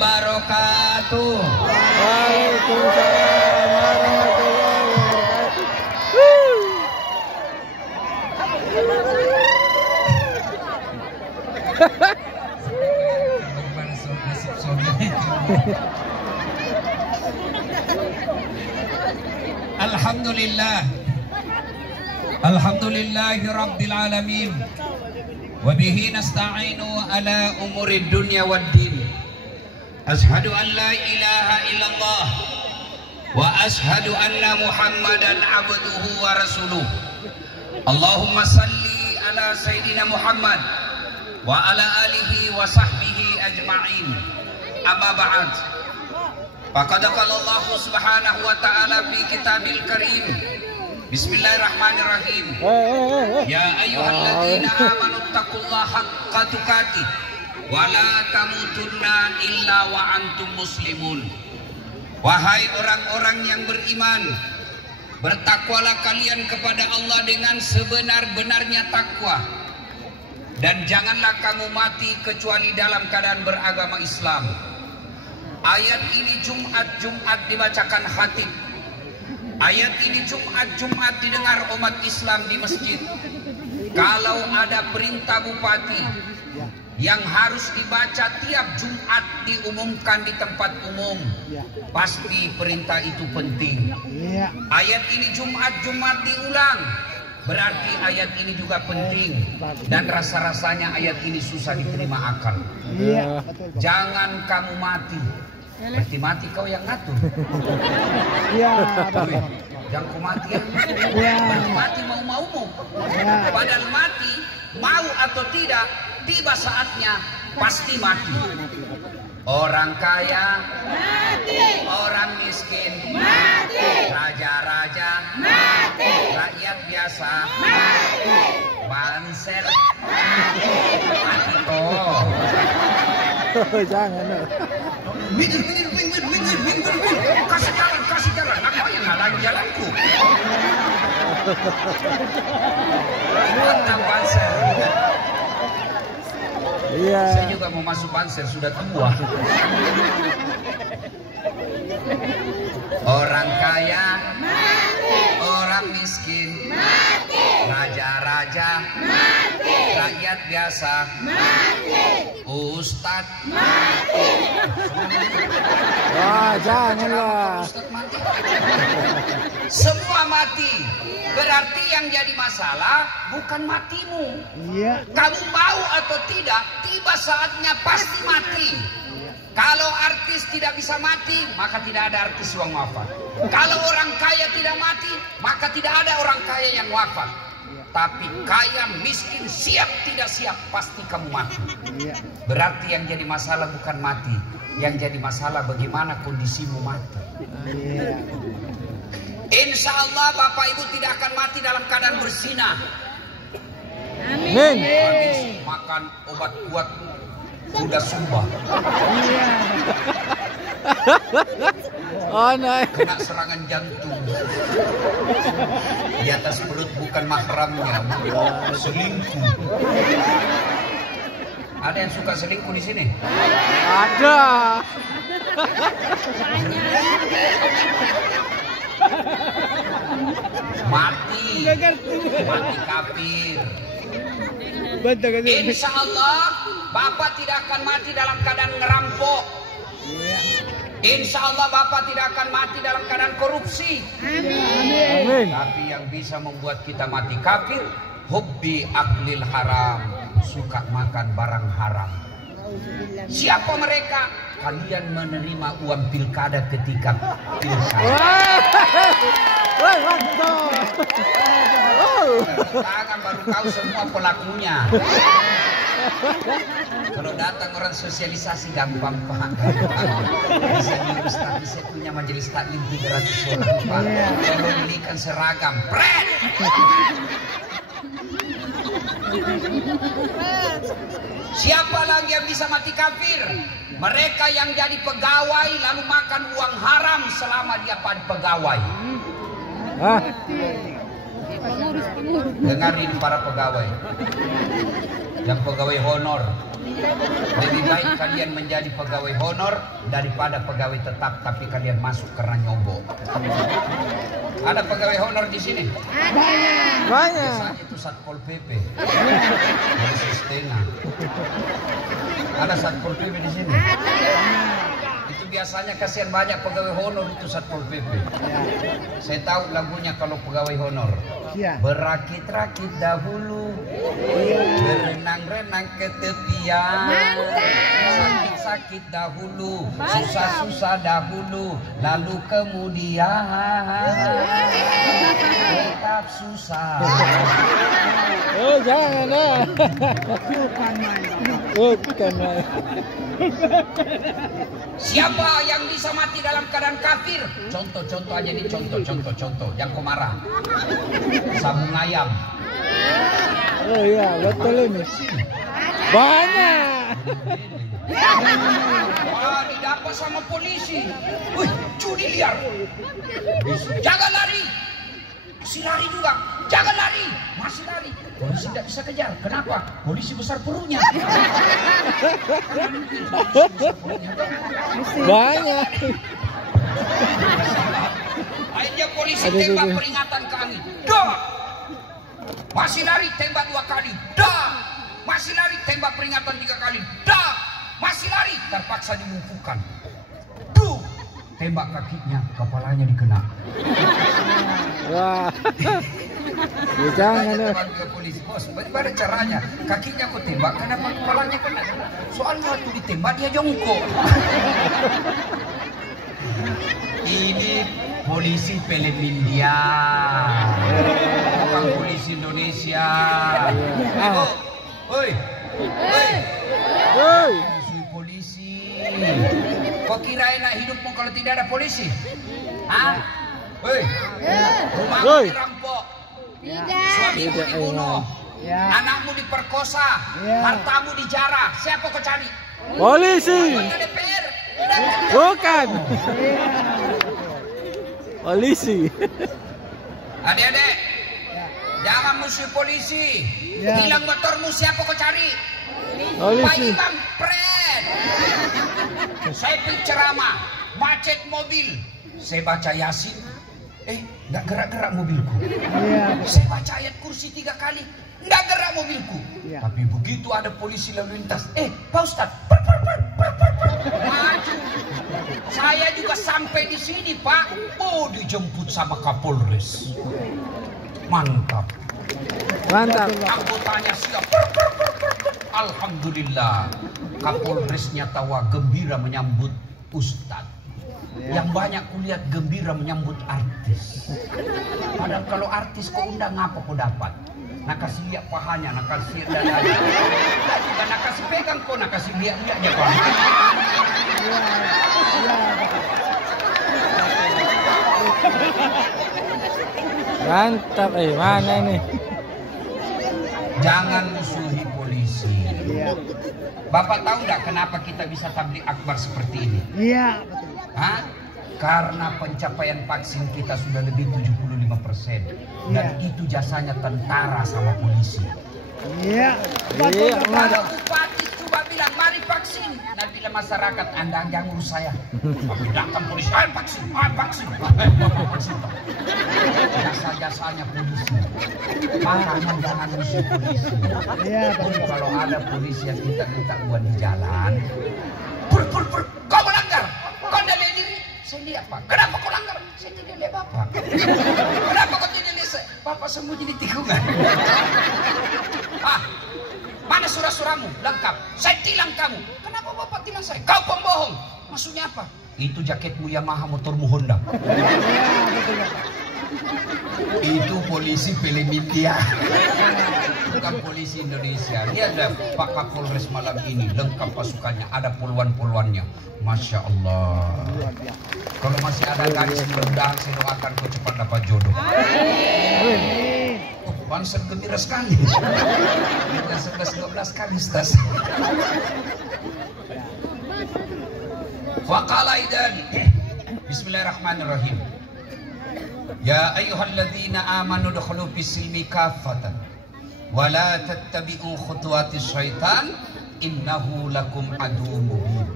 wabarakatuh. Waalaikumsalam warahmatullahi wabarakatuh. Alhamdulillah. Alhamdulillahi rabbil alamin. Wa bihi nasta'inu ala umuri dunya waddin. Ashhadu an la ilaha illallah wa ashhadu anna Muhammadan abduhu wa rasuluh. Allahumma salli ala sayyidina Muhammad wa ala alihi wa sahbihi ajma'in. Amma ba'd. Faqad qala Allah subhanahu wa ta'ala fi kitabil karim. Bismillahirrahmanirrahim. Ya ayyuhalladzina amanu taqullaha haqqa tuqatih wa la tamutunna illa wa antum muslimun. Wahai orang-orang yang beriman, bertakwalah kalian kepada Allah dengan sebenar-benarnya takwa, dan janganlah kamu mati kecuali dalam keadaan beragama Islam. Ayat ini Jumat dibacakan khatib. Ayat ini Jumat didengar umat Islam di masjid. Kalau ada perintah bupati yang harus dibaca tiap Jumat diumumkan di tempat umum, pasti perintah itu penting. Ayat ini Jumat diulang, berarti ayat ini juga penting. Dan rasa-rasanya ayat ini susah diterima akal. Jangan kamu mati. Berarti mati kau yang ngatur. Jangan kau mati ya. Berarti mati mau-mau. Padahal mati, mau atau tidak, tiba saatnya pasti mati. Orang kaya mati, orang miskin mati, raja-raja mati, rakyat biasa mati, banser mati. Oh. Jangan. Minggir. Kasih jalan. Apa yang halangi jalanku? Mantap banser. Iya. Saya juga mau masuk banser, sudah tua. Orang kaya mati, orang miskin mati, raja-raja mati, rakyat biasa mati, ustadz mati. Wah, janganlah. Ustadz mati. Semua mati. Berarti yang jadi masalah bukan matimu. Kamu mau atau tidak, tiba saatnya pasti mati. Kalau artis tidak bisa mati, maka tidak ada artis yang wafat. Kalau orang kaya tidak mati, maka tidak ada orang kaya yang wafat. Tapi kaya, miskin, siap tidak siap, pasti kamu mati. Berarti yang jadi masalah bukan mati. Yang jadi masalah bagaimana kondisimu mati. Insya Allah Bapak Ibu tidak akan mati dalam keadaan berzinah. Amin. Habis makan obat kuat kuda Sumba. Oh, naik. Kena serangan jantung. Di atas perut bukan mahramnya, selingkuh. Ada yang suka selingkuh di sini? Ada. Mati kafir. Betul. Insya Allah Bapak tidak akan mati dalam keadaan ngerampok. Insya Allah Bapak tidak akan mati dalam keadaan korupsi. Amin. Tapi yang bisa membuat kita mati kafir, hubbi aklil haram, suka makan barang haram. Siapa mereka? Kalian menerima uang pilkada ketika pilkada. Wah, mantap. Tangan baru tahu semua pelakunya. Kalau datang orang sosialisasi gampang Pak. Bisa diurus, tapi saya punya majelis taklim 300 orang Pak. Kalau belikan seragam, pret. Siapa lagi yang bisa mati kafir? Mereka yang jadi pegawai lalu makan uang haram selama dia pada pegawai. Dengar ini para pegawai, yang pegawai honor. Lebih baik kalian menjadi pegawai honor daripada pegawai tetap tapi kalian masuk karena nyogok. Ada pegawai honor di sini? Banyak. Biasanya itu Satpol PP. Polisi setengah. Ada Satpol PP di sini? Itu biasanya kasihan banyak pegawai honor itu Satpol PP. Saya tahu lagunya kalau pegawai honor. Berakit-rakit dahulu, berenang-renang ke tepian, sakit-sakit dahulu, susah-susah dahulu, lalu kemudian tetap susah. Oh jangan lah. Bukan main. Siapa yang bisa mati dalam keadaan kafir? Contoh-contoh aja nih, contoh yang marah. Sabung ayam. Oh iya, betul ini. Banyak. Wah, didapat sama polisi. Wih, judi liar. Jangan lari. Masih lari juga. Jangan lari. Masih lari. Polisi tidak bisa kejar. Kenapa? Polisi besar perutnya. Banyak. Akhirnya polisi tembak peringatan ke angin. Dah. Masih lari, tembak 2 kali. Dah. Masih lari, tembak peringatan 3 kali. Dah. Masih lari, terpaksa dilumpuhkan. Duh. Tembak kakinya, kepalanya dikena. Wah. Jangan ya. Ke polisi, bos, bagaimana caranya? Kakinya aku tembak, kenapa kepalanya kena? Soalnya waktu ditembak dia jongkok. Ini polisi film India, bukan polisi Indonesia. Oh, oi, musuh polisi. Kau kira enak hidupmu kalau tidak ada polisi? Hah? Oi, rumahmu dirampok, suamimu dibunuh, anakmu diperkosa, hartamu dijarah. Siapa kau cari? Polisi. DPR. Bukan. Polisi. Adik-adik, jangan musuh polisi. Hilang motormu, siapa kau cari? Pak Polisi. Imam Pret. Saya pergi ceramah, macet mobil. Saya baca Yasin, nggak gerak-gerak mobilku. Saya baca ayat kursi 3 kali, nggak gerak mobilku. Tapi begitu ada polisi lalu lintas, Pak Ustadz, maju. Saya juga sampai di sini, Pak. Oh, dijemput sama Kapolres. Mantap. Mantap. Anggotanya siap. Alhamdulillah. Kapolresnya tawa gembira menyambut Ustadz. Yang banyak kulihat gembira menyambut artis. Padahal kalau artis kau undang apa kau dapat? Nak kasih lihat pahanya, nak kasih lihat dadanya. Juga nak kasih pegang kau, nak kasih lihat-lihatnya kau. Mantap. Mana ini? Jangan musuhi polisi. Bapak tahu nggak kenapa kita bisa tabligh akbar seperti ini? Iya, betul. Hah? Karena pencapaian vaksin kita sudah lebih 75%. Dan itu jasanya tentara sama polisi. Iya. Kalau bupati coba bilang mari vaksin, nanti masyarakat Anda jangan urus saya. Tapi datang polisi, vaksin, vaksin. Vaksin. Jasa-jasanya polisi. Makanya jangan musuh polisi. Iya, Pun kalau ada polisi yang minta uang di jalan, pur, kau melanggar, kau tidak lihat diri. Saya lihat, Pak. Kenapa kau langgar? Saya tidak lihat Bapak. Kenapa kau tidak lihat saya? Bapak sembunyi di tikungan. Mana surah-surahmu? Lengkap. Saya tilang kamu. Kenapa Bapak tilang saya? Kau pembohong. Maksudnya apa? Itu jaketmu Yamaha, motormu Honda. Itu polisi film India. Bukan polisi Indonesia. Lihat Pak Kapolres malam ini lengkap pasukannya, ada puluhan-puluhannya. Masya Allah. Kalau masih ada gadis mudah-mudahan saya doakan kau cepat dapat jodoh. Bangsa gembira sekali. Kita 11-12 kali Ustaz. Waqala idan. Bismillahirrahmanirrahim. Ya ayyuhalladzina amanu dukhulu fis-silmi kaffatan wa la tattabi'u khutuwatis syaitan innahu lakum aduwwun mubin.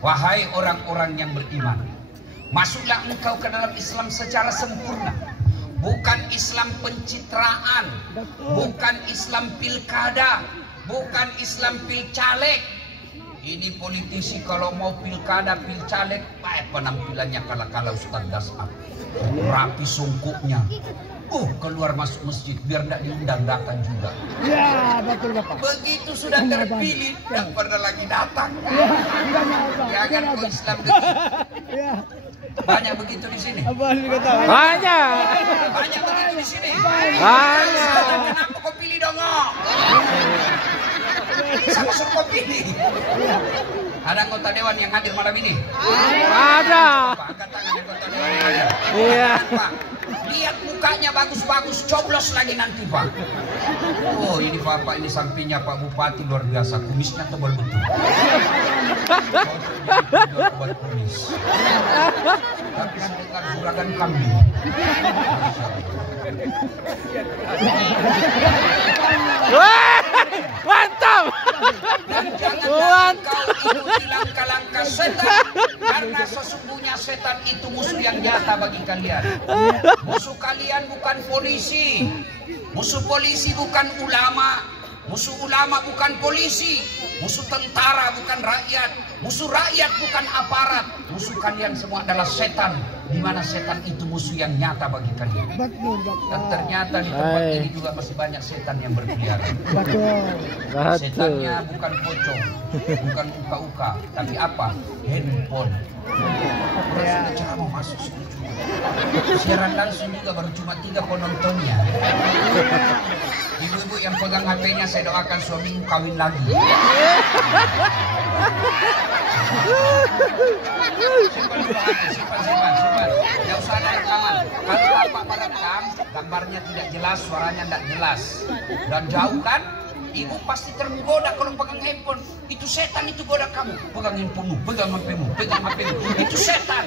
Wahai orang-orang yang beriman, masuklah engkau ke dalam Islam secara sempurna. Bukan Islam pencitraan, bukan Islam pilkada, bukan Islam pilcaleg. Ini politisi kalau mau pilkada, pilcaleg, penampilannya kala-kala Ustaz Dasar. Rapi sungkuknya. Keluar masuk masjid biar tidak diundang-undangkan juga. Ya, betul Bapak. Begitu sudah terpilih, tidak pernah lagi datang. Ya, Jangan kau Islam begitu. ya. Banyak begitu di sini. Apa yang dikata? Banyak. Banyak begitu di sini. Banyak. Kenapa kau pilih dongo? Siapa suruh kau pilih? Ada anggota dewan yang hadir malam ini? Ada. Pak, angkat tangan anggota dewan yang hadir. Iya. Pak, lihat mukanya bagus-bagus, coblos lagi nanti Pak. Oh ini Bapak, ini sampingnya Pak Bupati luar biasa, kumisnya tebal betul. Buat kumis. Tapi sedengar juragan kambing. Wah, mantap. Dan jangan kau ikuti langkah-langkah setan, karena sesungguhnya setan itu musuh yang nyata bagi kalian. Musuh kalian bukan polisi, musuh polisi bukan ulama, musuh ulama bukan polisi, musuh tentara bukan rakyat, musuh rakyat bukan aparat. Musuh kalian semua adalah setan, di mana setan itu musuh yang nyata bagi kalian. Betul Dan Bapak. ternyata di tempat ini juga masih banyak setan yang berkeliaran. Betul. Setannya bukan pocong, bukan uka-uka, tapi apa? Handphone. Orang sudah ceramah masuk sini juga. Siaran langsung juga baru cuma 3 penontonnya. Ibu-ibu yang pegang HP-nya saya doakan suamimu kawin lagi. Simpan. Tidak usah ada rekaman. Kalau bapak pada rekam, gambarnya tidak jelas, suaranya tidak jelas. Dan jauh kan? Ibu pasti tergoda kalau pegang handphone. Itu setan itu goda kamu. Pegang handphonemu, pegang HP-mu, pegang HP-mu. Itu setan.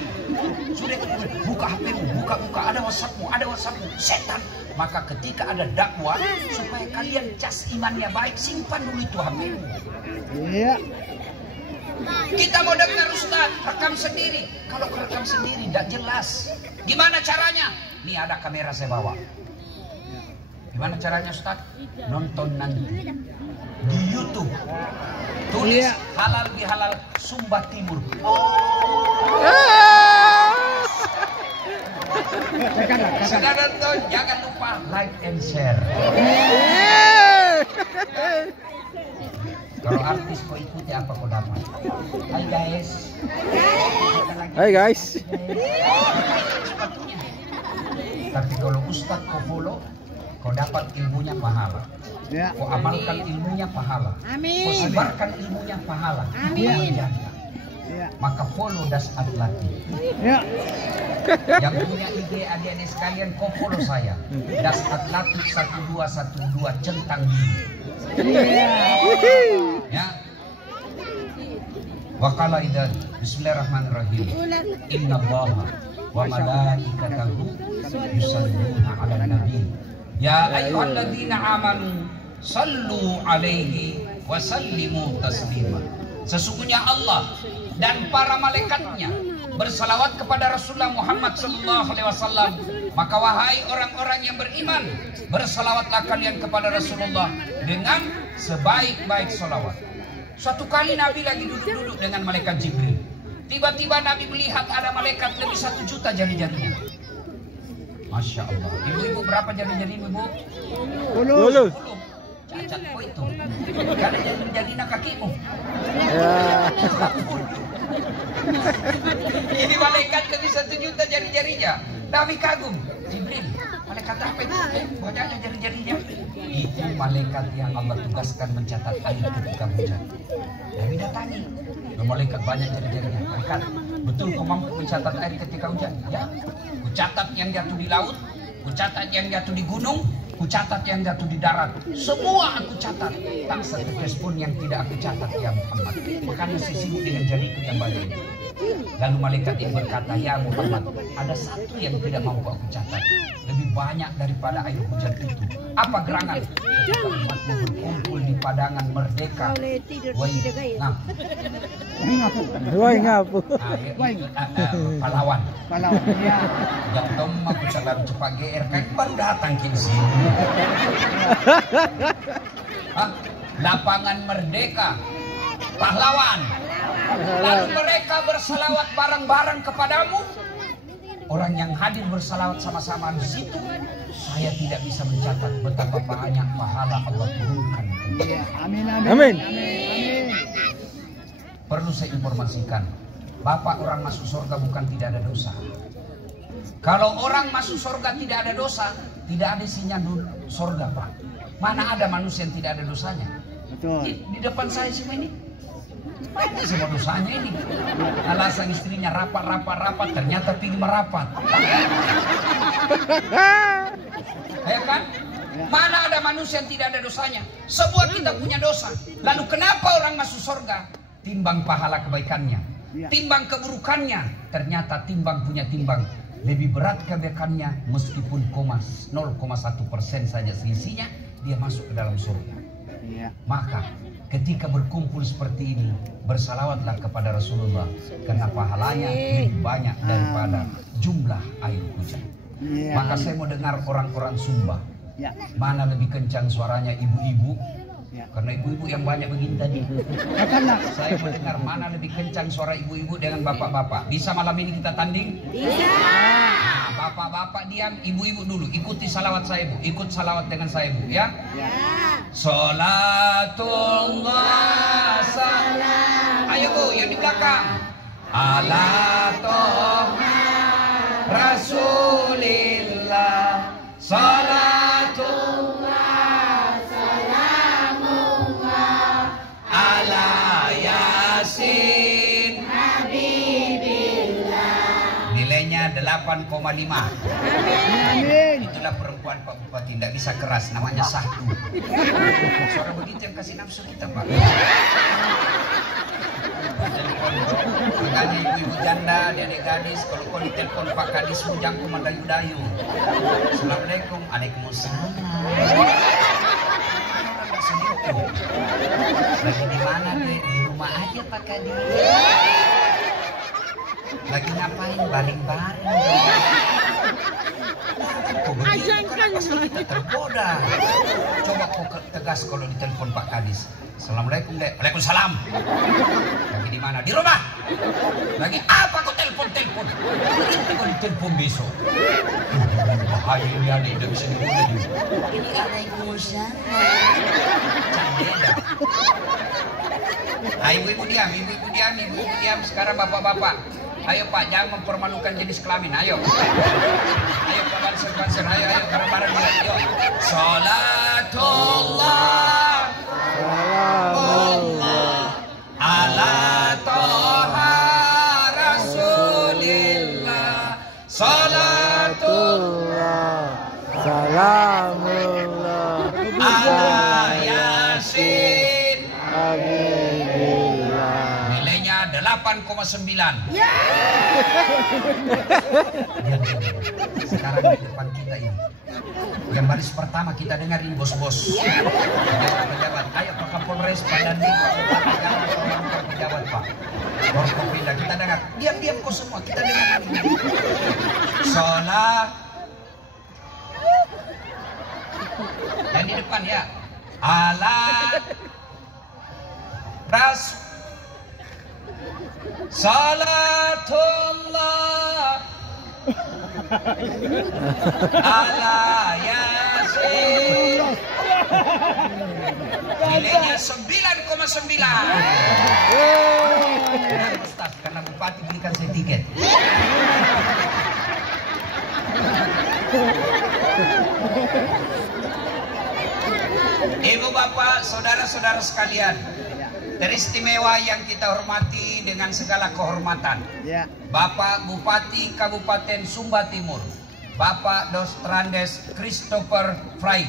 Sudah itu buka HP-mu, buka ada WhatsApp-mu. Setan. Maka ketika ada dakwah supaya kalian cas imannya baik, simpan dulu itu HP-mu. Iya. Kita mau dengar Ustaz, rekam sendiri. Kalau rekam sendiri tidak jelas. Gimana caranya? Nih ada kamera saya bawa. Gimana caranya Ustaz? Nonton nanti di YouTube. Tulis halal bihalal Sumba Timur. Sudah nonton, jangan lupa like and share. Kalau artis kau ikuti apa kau dapat? Hai guys. Hai guys. Tapi kalau Ustaz kau follow, kau dapat ilmunya pahala. Ya. Kau amalkan ilmunya pahala. Amin. Kau sebarkan ilmunya pahala. Amin. Ya. Maka follow Das Atlati. Ya. Yang punya ide adik-adik sekalian, kau follow saya. Das Atlati 1212 centang biru. Ya. Waqala idan. Bismillahirrahmanirrahim. Innallaha wa malaikatahu yusalluna 'alan nabi. Ya ayyuhalladzina amanu sallu 'alaihi wa sallimu taslima. Sesungguhnya Allah dan para malaikatnya bersalawat kepada Rasulullah Muhammad sallallahu alaihi wasallam. Maka wahai orang-orang yang beriman, bersalawatlah kalian kepada Rasulullah dengan sebaik-baik salawat. Suatu kali Nabi lagi duduk-duduk dengan malaikat Jibril. Tiba-tiba Nabi melihat ada malaikat lebih 1 juta jari-jarinya. Masya Allah. Ibu-ibu berapa jari-jari ibu? 10. Cacat kok itu. Karena jari-jarinya kakimu. Ya. Ini malaikat lebih 1 juta jari-jarinya. Nabi kagum. Jibril, malaikat apa itu? Banyaknya jari-jarinya. Itu malaikat yang Allah tugaskan mencatat air ketika hujan. Nabi datangi. Malaikat banyak jari-jarinya. Malaikat, betul kau mampu mencatat air ketika hujan? Ya. Ku catat yang jatuh di laut, ku catat yang jatuh di gunung, Kucatat yang jatuh di darat, semua aku catat. Tak setetes pun yang tidak aku catat ya Muhammad. Makanya saya sibuk dengan jariku yang banyak. Lalu malaikat yang berkata, ya Muhammad, ada satu yang tidak mampu aku catat. Lebih banyak daripada air hujan itu. Apa gerangan? Ketika umatmu berkumpul di padangan merdeka. Wah, ngapu. Pahlawan. Pahlawan. Ya. Yang dong aku salam cepat GR kan baru datang ke sini. Lapangan merdeka. Pahlawan. Lalu mereka bersalawat bareng-bareng kepadamu. Orang yang hadir bersalawat sama-sama di situ. Saya tidak bisa mencatat betapa banyak pahala Allah turunkan. Ya. Amin, amin. Amin. Amin. Perlu saya informasikan, Bapak orang masuk surga bukan tidak ada dosa. Kalau orang masuk surga tidak ada dosa, tidak ada isinya surga, Pak. Mana ada manusia yang tidak ada dosanya? Betul. Di depan saya semua ini, mana semua dosanya ini? Alasan istrinya rapat, ternyata pergi merapat. Ya kan? Mana ada manusia yang tidak ada dosanya? Semua kita punya dosa. Lalu kenapa orang masuk surga? Timbang pahala kebaikannya, timbang keburukannya. Ternyata timbang punya timbang. Lebih berat kebaikannya meskipun 0,1% saja selisihnya, dia masuk ke dalam surga. Ya. Maka ketika berkumpul seperti ini, bersalawatlah kepada Rasulullah karena pahalanya lebih banyak daripada jumlah air hujan. Ya. Maka saya mau dengar orang-orang Sumba. Ya. Mana lebih kencang suaranya ibu-ibu? Ya. Karena ibu-ibu yang banyak begini tadi. Katakanlah. Saya mau dengar mana lebih kencang suara ibu-ibu dengan bapak-bapak. Bisa malam ini kita tanding? Bisa. Nah, bapak-bapak diam, ibu-ibu dulu. Ikuti salawat saya, Bu. Ikut salawat dengan saya, Bu, ya. Ya. Salatullah salam. Ayo, Bu, yang di belakang. Ala toha Rasulillah. Salatullah salamullah ala Yasin Habibillah. Nilainya 8,5. Amin. Itulah perempuan Pak Bupati, tidak bisa keras, namanya sahdu. Suara begitu yang kasih nafsu kita, Pak. Makanya ibu-ibu janda, adik gadis, kalau kau ditelepon Pak Kadis mujangku mendayu-dayu. Assalamualaikum, Waalaikumsalam. Lagi di mana, Dek? Di rumah aja Pak Kadis. Lagi ngapain? Baling-baling. Kok begitu kan pasti kita tergoda. Coba kau tegas kalau ditelepon Pak Kadis. Assalamualaikum, Dek. Waalaikumsalam. Lagi di mana? Di rumah. Lagi apa kau telepon-telepon? Nanti kau ditelepon besok. Bahaya ini adik, tidak bisa diguna juga. Ini Waalaikumsalam. Candeda. Ibu-ibu diam, ibu-ibu diam, ibu-ibu diam. Sekarang bapak-bapak. Ayo Pak, jangan mempermalukan jenis kelamin. Ayo. Ayo Pak Banser, ayo, bareng-bareng. Ayo. Salatullah. Allah ala toha Rasulillah. Salatullah Salamullah ala Yasin Habibillah. Nilainya 8,9. Sekarang di depan kita ini, yang baris pertama kita dengar ini bos-bos, pejabat. Ayo Pak Kapolres, Pak Dandim, Pak Bupati, Pak pejabat, Pak Forkopimda, kita dengar. Diam-diam kok semua, kita dengar ini. Sholat. Dan di depan ya, alat ras salatullah ala Yasin. Nilainya 9,9. Ustaz, karena Bupati belikan saya tiket. Ibu bapak, saudara-saudara sekalian, teristimewa yang kita hormati dengan segala kehormatan, Ya. Bapak Bupati Kabupaten Sumba Timur, Bapak Dostrandes Christopher Fry,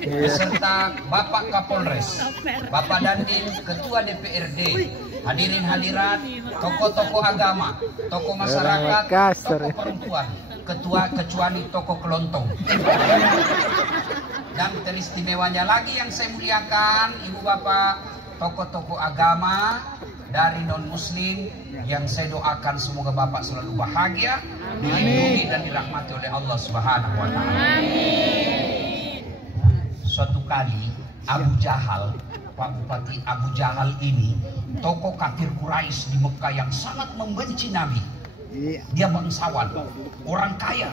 beserta Bapak Kapolres, Bapak Dandim, Ketua DPRD, hadirin hadirat, tokoh-tokoh agama, tokoh masyarakat, tokoh perempuan, ketua kecuali tokoh kelontong. Dan teristimewanya lagi yang saya muliakan, Ibu Bapak, tokoh-tokoh agama dari non-muslim yang saya doakan semoga Bapak selalu bahagia, dilindungi dan dirahmati oleh Allah Subhanahu wa taala. Suatu kali Abu Jahal, Pak Bupati, Abu Jahal ini tokoh kafir Quraisy di Mekah yang sangat membenci Nabi. Dia bangsawan, orang kaya.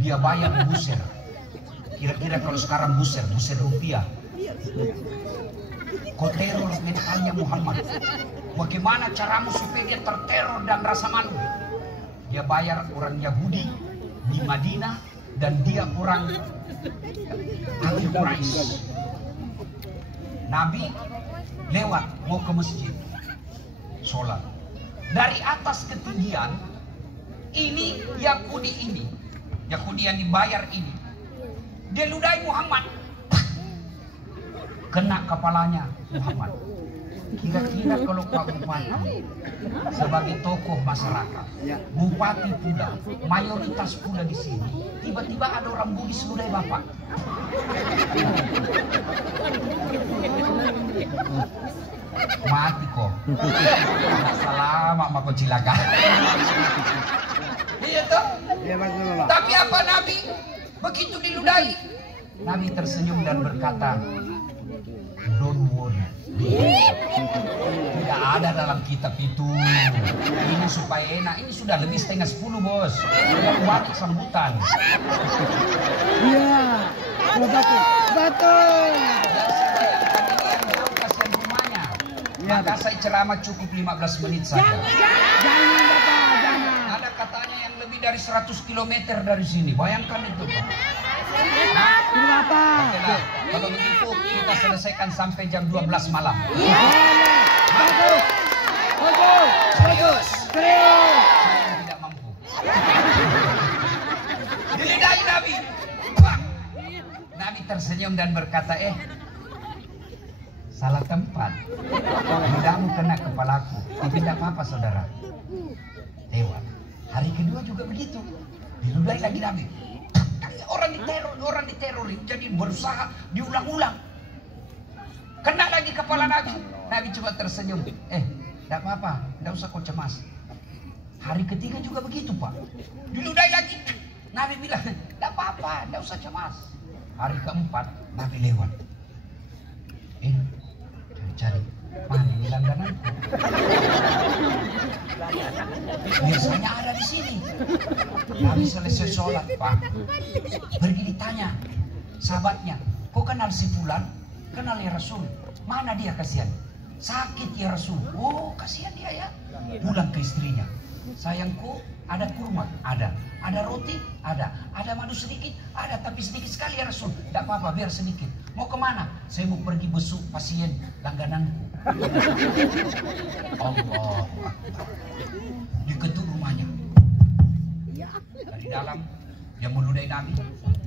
Dia bayar buser. Kira-kira kalau sekarang buser rupiah. Kau teror mentalnya Muhammad. Bagaimana caramu supaya dia terteror dan rasa malu? Dia bayar orang Yahudi di Madinah dan dia orang kafir Quraisy. Nabi lewat mau ke masjid sholat. Dari atas ketinggian ini Yahudi yang dibayar ini, dia ludahi Muhammad. Kena kepalanya Muhammad. Kira-kira kalau Pak Bupati sebagai tokoh masyarakat, Bupati pula, mayoritas pula di sini, tiba-tiba ada orang Buddhis ludahi Bapak. Mati kok. Selama mako cilaka. Iya toh? Tapi apa Nabi? Begitu diludahi, Nabi tersenyum dan berkata, "Don't worry." Tidak ada dalam kitab itu. Ini supaya enak. Ini sudah lebih setengah 10 bos. Tidak balik sambutan. Iya. Betul. Maka saya ceramah cukup 15 menit saja. Jangan Bapak, jangan. Ada katanya yang lebih dari 100 km dari sini. Bayangkan itu Pak. Nah, Kenapa? kalau begitu kita selesaikan sampai jam 12 malam. Bagus. Serius? Serius. Saya tidak mampu. Dilidahi Nabi. Wah. Nabi tersenyum dan berkata, salah tempat. Lidahmu kena kepalaku. Tapi tidak apa-apa saudara. Lewat. Hari kedua juga begitu. Diludahi lagi Nabi. Orang diteror, jadi berusaha diulang-ulang. Kena lagi kepala Nabi. Nabi coba tersenyum. Tidak apa-apa, tidak usah kau cemas. Hari ketiga juga begitu Pak. Diludahi lagi. Nabi bilang, tidak apa-apa, tidak usah cemas. Hari keempat, Nabi lewat. Cari mana ini langgananku? Biasanya ada di sini. Nabi selesai sholat Pak, pergi ditanya sahabatnya, kau kenal si Fulan? Kenal ya Rasul. Mana dia kasihan? Sakit ya Rasul. Oh kasihan dia ya. Pulang ke istrinya. Sayangku, ada kurma? Ada. Ada roti? Ada. Ada madu sedikit? Ada, tapi sedikit sekali ya Rasul. Tidak apa-apa, biar sedikit. Mau kemana? Saya mau pergi besuk pasien langgananku. Allah. Diketuk rumahnya. Dari dalam, dia meludahi Nabi.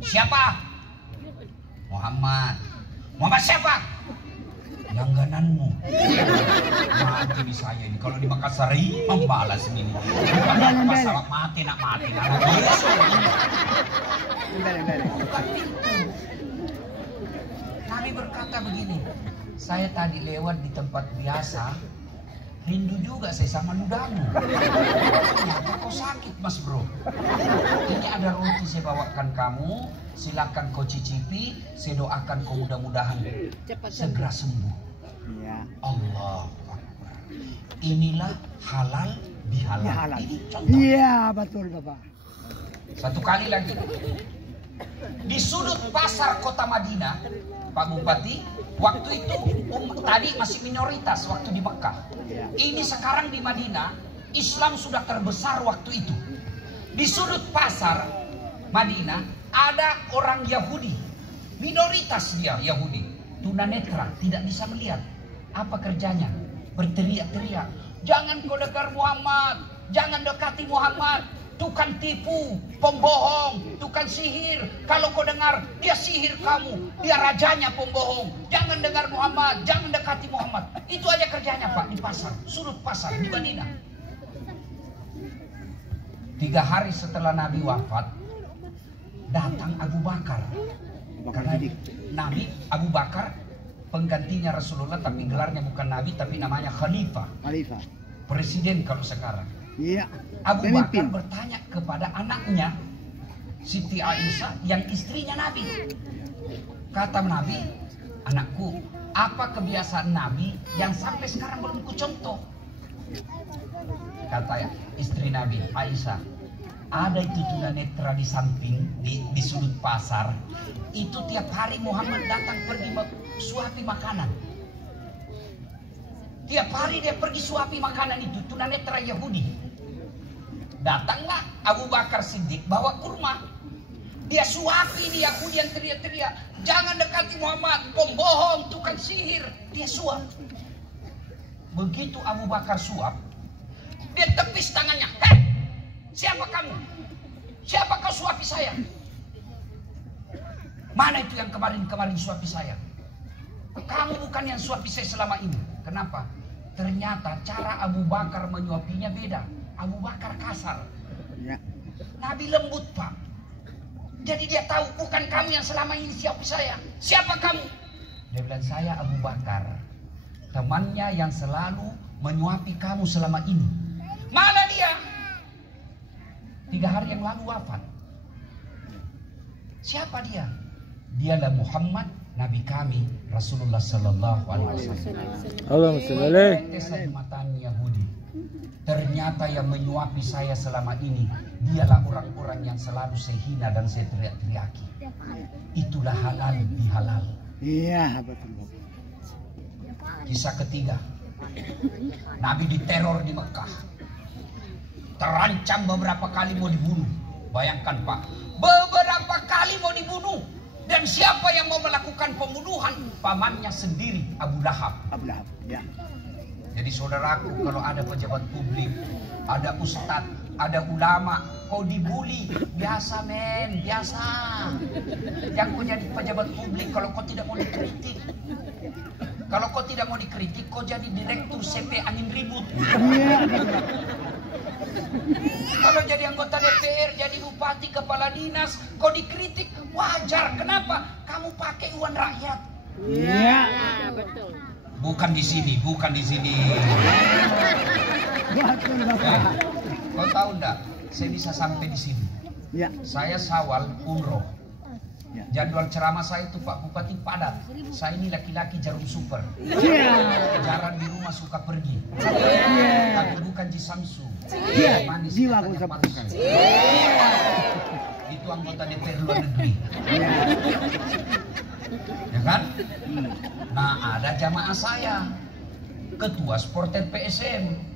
Siapa? Muhammad. Muhammad siapa? Langgananmu. Mati di saya ini. Kalau di Makassar membalas ini. Bukan masalah mati nak mati. Nabi berkata begini, saya tadi lewat di tempat biasa, rindu juga saya sama ludahmu. Ternyata kau sakit mas bro. Ini ada roti saya bawakan kamu, silakan kau cicipi. Saya doakan kau mudah-mudahan segera sembuh. Allah Akbar. Inilah halal bihalal. Ini contoh. Iya betul Bapak. Satu kali lagi. Di sudut pasar kota Madinah, Pak Bupati, waktu itu tadi masih minoritas waktu di Mekah. Ini sekarang di Madinah, Islam sudah terbesar waktu itu. Di sudut pasar Madinah ada orang Yahudi, minoritas dia Yahudi, tunanetra, tidak bisa melihat. Apa kerjanya? Berteriak-teriak, jangan kau dekar Muhammad, jangan dekati Muhammad. tukang tipu, pembohong, tukang sihir. Kalau kau dengar dia sihir kamu, dia rajanya pembohong. Jangan dengar Muhammad, jangan dekati Muhammad. Itu aja kerjanya Pak di pasar, sudut pasar di Madinah. 3 hari setelah Nabi wafat, datang Abu Bakar. Karena Nabi Abu Bakar penggantinya Rasulullah, tapi gelarnya bukan Nabi, tapi namanya Khalifah. Presiden kalau sekarang. Iya. Abu Bakar bertanya kepada anaknya Siti Aisyah yang istrinya Nabi. Kata Nabi, anakku, apa kebiasaan Nabi yang sampai sekarang belum kucontoh? Kata istri Nabi Aisyah, ada itu tunanetra di samping di sudut pasar. Itu tiap hari Muhammad datang pergi suapi makanan. Tiap hari dia pergi suapi makanan itu, tunanetra Yahudi. Datanglah Abu Bakar Siddiq bawa kurma. Dia suapi ini Yahudi yang teriak-teriak, jangan dekati Muhammad, pembohong, tukang sihir. Dia suap. Begitu Abu Bakar suap, dia tepis tangannya. Hei, siapa kamu? Siapa kau suapi saya? Mana itu yang kemarin-kemarin suapi saya? Kamu bukan yang suapi saya selama ini. Kenapa? Ternyata cara Abu Bakar menyuapinya beda. Abu Bakar kasar. Ya. Nabi lembut Pak. Jadi dia tahu bukan kamu yang selama ini suapi saya. Siapa kamu? Dia bilang, saya Abu Bakar, temannya yang selalu menyuapi kamu selama ini. Mana dia? 3 hari yang lalu wafat. Siapa dia? Dialah Muhammad, Nabi kami, Rasulullah Sallallahu Alaihi Wasallam. Allahumma shalli alaihi. Saya matan Yahudi. Ternyata yang menyuapi saya selama ini dialah orang-orang yang selalu saya hina dan saya teriak-teriaki. Itulah halal bihalal. Iya, betul. Kisah ketiga, Nabi diteror di Mekah, terancam beberapa kali mau dibunuh. Bayangkan Pak, beberapa kali mau dibunuh. Dan siapa yang mau melakukan pembunuhan? Pamannya sendiri, Abu Lahab. Abu Lahab, ya. Jadi saudaraku, kalau ada pejabat publik, ada ustadz, ada ulama, kau dibully, biasa men, biasa. Yang kau jadi pejabat publik kalau kau tidak mau dikritik. Kalau kau tidak mau dikritik, kau jadi direktur CP angin ribut. Kalau jadi anggota DPR, jadi bupati, kepala dinas, kau dikritik, wajar. Kenapa? Kamu pakai uang rakyat. Iya, betul. Bukan di sini, bukan di sini. betul Bapak. Kau tahu enggak? Saya bisa sampai di sini. Ya. Saya Syawal umroh. Ya. Jadwal ceramah saya itu Pak Bupati padat. Saya ini laki-laki jarum super. Iya. Jarang di rumah suka pergi. Iya. Tapi bukan Jisamsu. Iya. Manis Jiwa katanya aku panas. Itu anggota DPR luar negeri. Ya kan? Nah, ada jamaah saya, ketua supporter PSM.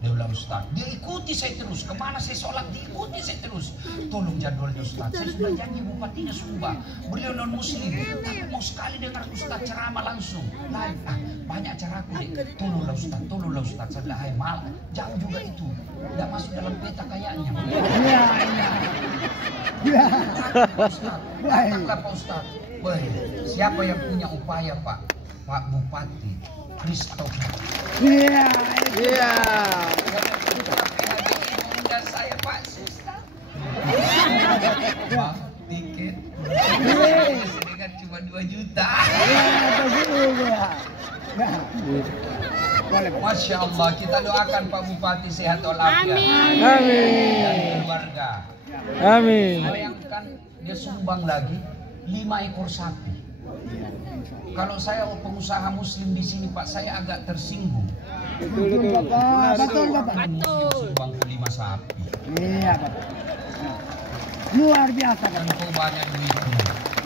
Dia bilang, Ustaz, dia ikuti saya terus. Kemana saya sholat, diikuti saya terus. Tolong jadwalnya Ustaz, saya sudah janji bupatinya Sumba. Beliau non muslim, tapi mau sekali dengar Ustaz ceramah langsung. Live, banyak caraku deh. Tolonglah Ustaz, tolonglah Ustaz. Saya bilang, hai malah, jauh juga itu. Tidak masuk dalam peta kayaknya. Iya. Iya. Pak Ustaz, datanglah Pak Ustaz. Baik, siapa yang punya upaya Pak? Pak Bupati Christopher. Iya. Iya. Dan saya Pak Susah. Pak tiket. Dengan cuma 2 juta. Masya Allah, kita doakan Pak Bupati sehat walafiat. Amin. Dan keluarga. Amin. Bayangkan dia sumbang lagi 5 ekor sapi. Kalau saya pengusaha muslim di sini Pak, saya agak tersinggung. Betul Bapak. Betul Bapak. Muslim sumbang 5 sapi. Iya Bapak. Luar biasa Dan Bapak. kau banyak duitnya.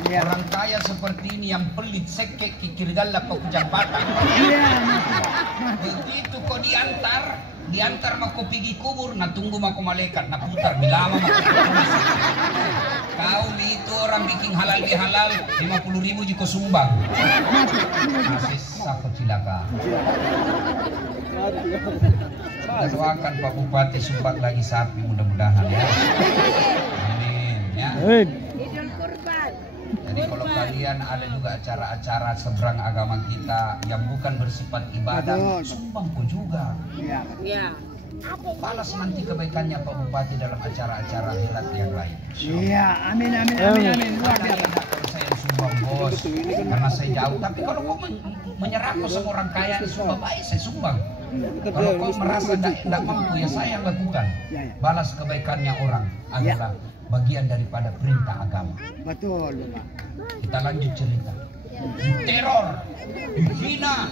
Iya. Orang kaya seperti ini yang pelit sekek kikir galak kau kujang batang. Iya. Begitu kau diantar mau kau pergi kubur, nah tunggu mau kau malaikat, nah putar bilama mau kau itu orang bikin halal bihalal 50.000 juga sumbang. Masih sapa cilaka. Kita doakan Pak Bupati Subang lagi sapi mudah-mudahan ya. Amin ya. Amin. Jadi kalau kalian ada juga acara-acara seberang agama kita yang bukan bersifat ibadah, Betul. sumbang pun juga. Iya. Balas nanti kebaikannya Pak Bupati dalam acara-acara hilal yang lain. Iya, amin amin amin amin. Luar Karena biasa. enak kalau saya sumbang bos, karena saya jauh. Tapi kalau kau menyerah ke sama orang kaya, sumbang baik saya sumbang. Kalau kau merasa tidak mampu ya saya yang lakukan. Ya, ya. Balas kebaikannya orang adalah bagian daripada perintah agama. Betul, Bapak. Kita lanjut cerita. Diteror, dihina.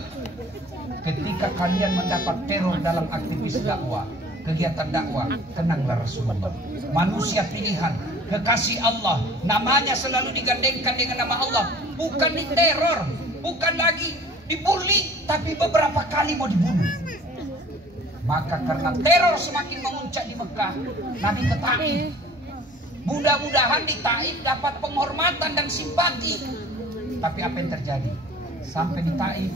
Ketika kalian mendapat teror dalam aktivis dakwah, kegiatan dakwah, tenanglah Rasulullah. Manusia pilihan, kekasih Allah, namanya selalu digandengkan dengan nama Allah. Bukan diteror, bukan lagi dibully, tapi beberapa kali mau dibunuh. Maka karena teror semakin memuncak di Mekah, Nabi ke Taif. Mudah-mudahan di Taif dapat penghormatan dan simpati. Tapi apa yang terjadi? Sampai di Taif,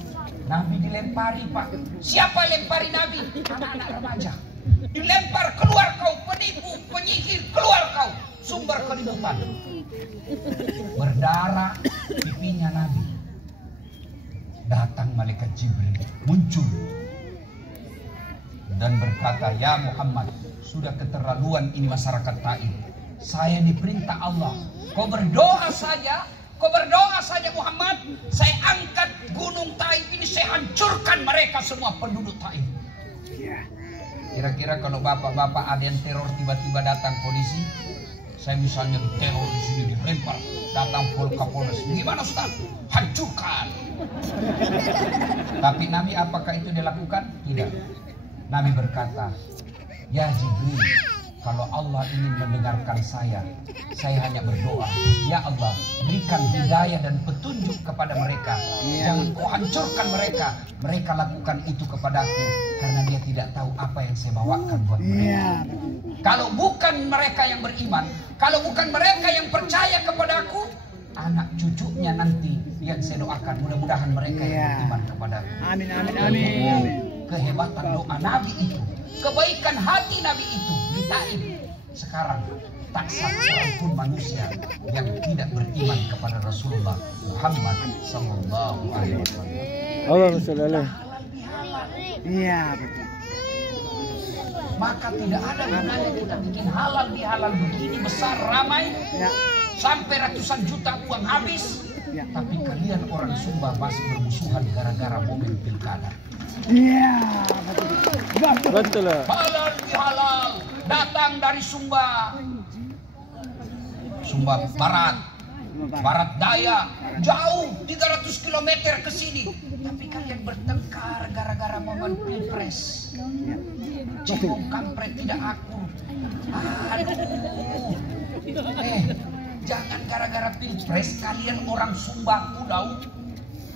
Nabi dilempari, Pak. Siapa lempari Nabi? Anak-anak remaja. Dilempar, keluar kau penipu, penyihir, keluar kau sumber keributan. Berdarah pipinya Nabi. Datang malaikat Jibril, muncul dan berkata, "Ya Muhammad, sudah keterlaluan ini masyarakat Taif. Saya diperintah Allah. Kau berdoa saja Muhammad, saya angkat gunung Taif ini, saya hancurkan mereka semua penduduk Taif." Kira-kira kalau bapak-bapak ada yang teror tiba-tiba datang polisi, saya misalnya diteror di sini, dilempar, datang Kapolres, gimana Ustaz? Hancurkan. Tapi Nabi apakah itu dilakukan? Tidak. Nabi berkata, "Ya Jibril, kalau Allah ingin mendengarkan saya hanya berdoa, ya Allah, berikan hidayah dan petunjuk kepada mereka. Jangan kau hancurkan mereka. Mereka lakukan itu kepadaku karena dia tidak tahu apa yang saya bawakan buat mereka. Kalau bukan mereka yang beriman, kalau bukan mereka yang percaya kepadaku, anak cucunya nanti yang saya doakan, mudah-mudahan mereka yang beriman kepadaku." Amin amin amin amin. Kehebatan doa Nabi itu, kebaikan hati Nabi itu di Taif. Sekarang tak satu orang pun manusia yang tidak beriman kepada Rasulullah Muhammad sallallahu alaihi wasallam. Allahumma sholli alaihi. Iya, betul. Maka tidak ada gunanya kita bikin halal bihalal begini besar ramai, Ya. sampai ratusan juta uang habis. Ya. Tapi kalian orang Sumba masih bermusuhan gara-gara mobil pilkada. Iya, betul. Betul. Betul lah. Halal bihalal datang dari Sumba Barat, Barat Daya, jauh 300 km ke sini. Tapi kalian bertengkar gara-gara momen pilpres. Cebong kampret tidak akur. Aduh. Jangan gara-gara pilpres kalian orang Sumba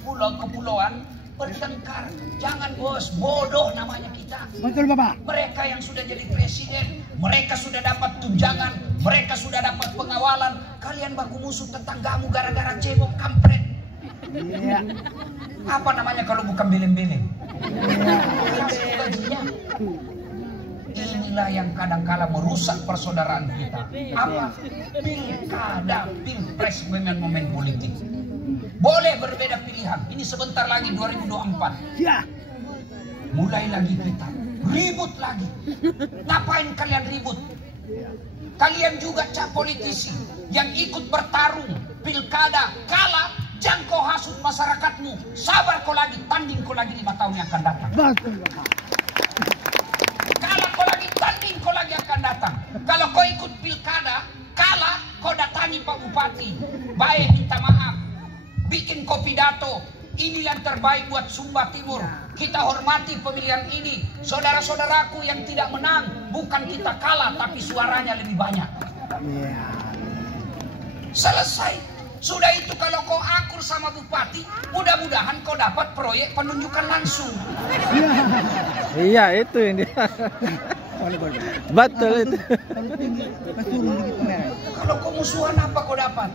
pulau kepulauan bertengkar. Jangan bos, bodoh namanya kita. Betul Bapak. Mereka yang sudah jadi presiden, mereka sudah dapat tunjangan, mereka sudah dapat pengawalan. Kalian baku musuh tetanggamu gara-gara cebong kampret. Iya. Apa namanya kalau bukan beleng-beleng? Kasih gajinya. Inilah yang kadang-kala merusak persaudaraan kita. Apa? Pilkada, pilpres, momen politik. Boleh berbeda pilihan. Ini sebentar lagi 2024. Ya. Mulai lagi kita ribut lagi. Ngapain kalian ribut? Kalian juga politisi yang ikut bertarung pilkada kalah, jangan kau hasut masyarakat,mu. Sabar kau lagi, tanding kau lagi 5 tahun yang akan datang. Betul Bapak. Kalau kau lagi tanding kau lagi akan datang. Kalau kau ikut pilkada kalah, kau datangi Pak Bupati, baik minta maaf, bikin kopi dato. Ini yang terbaik buat Sumba Timur. Kita hormati pemilihan ini. Saudara-saudaraku yang tidak menang, bukan kita kalah, tapi suaranya lebih banyak. Iya. Selesai. Sudah itu kalau kau akur sama Bupati, mudah-mudahan kau dapat proyek penunjukan langsung. Iya, itu yang dia. Betul itu. Kalau tinggi, turun dikit merah. Kalau kau musuhan apa kau dapat?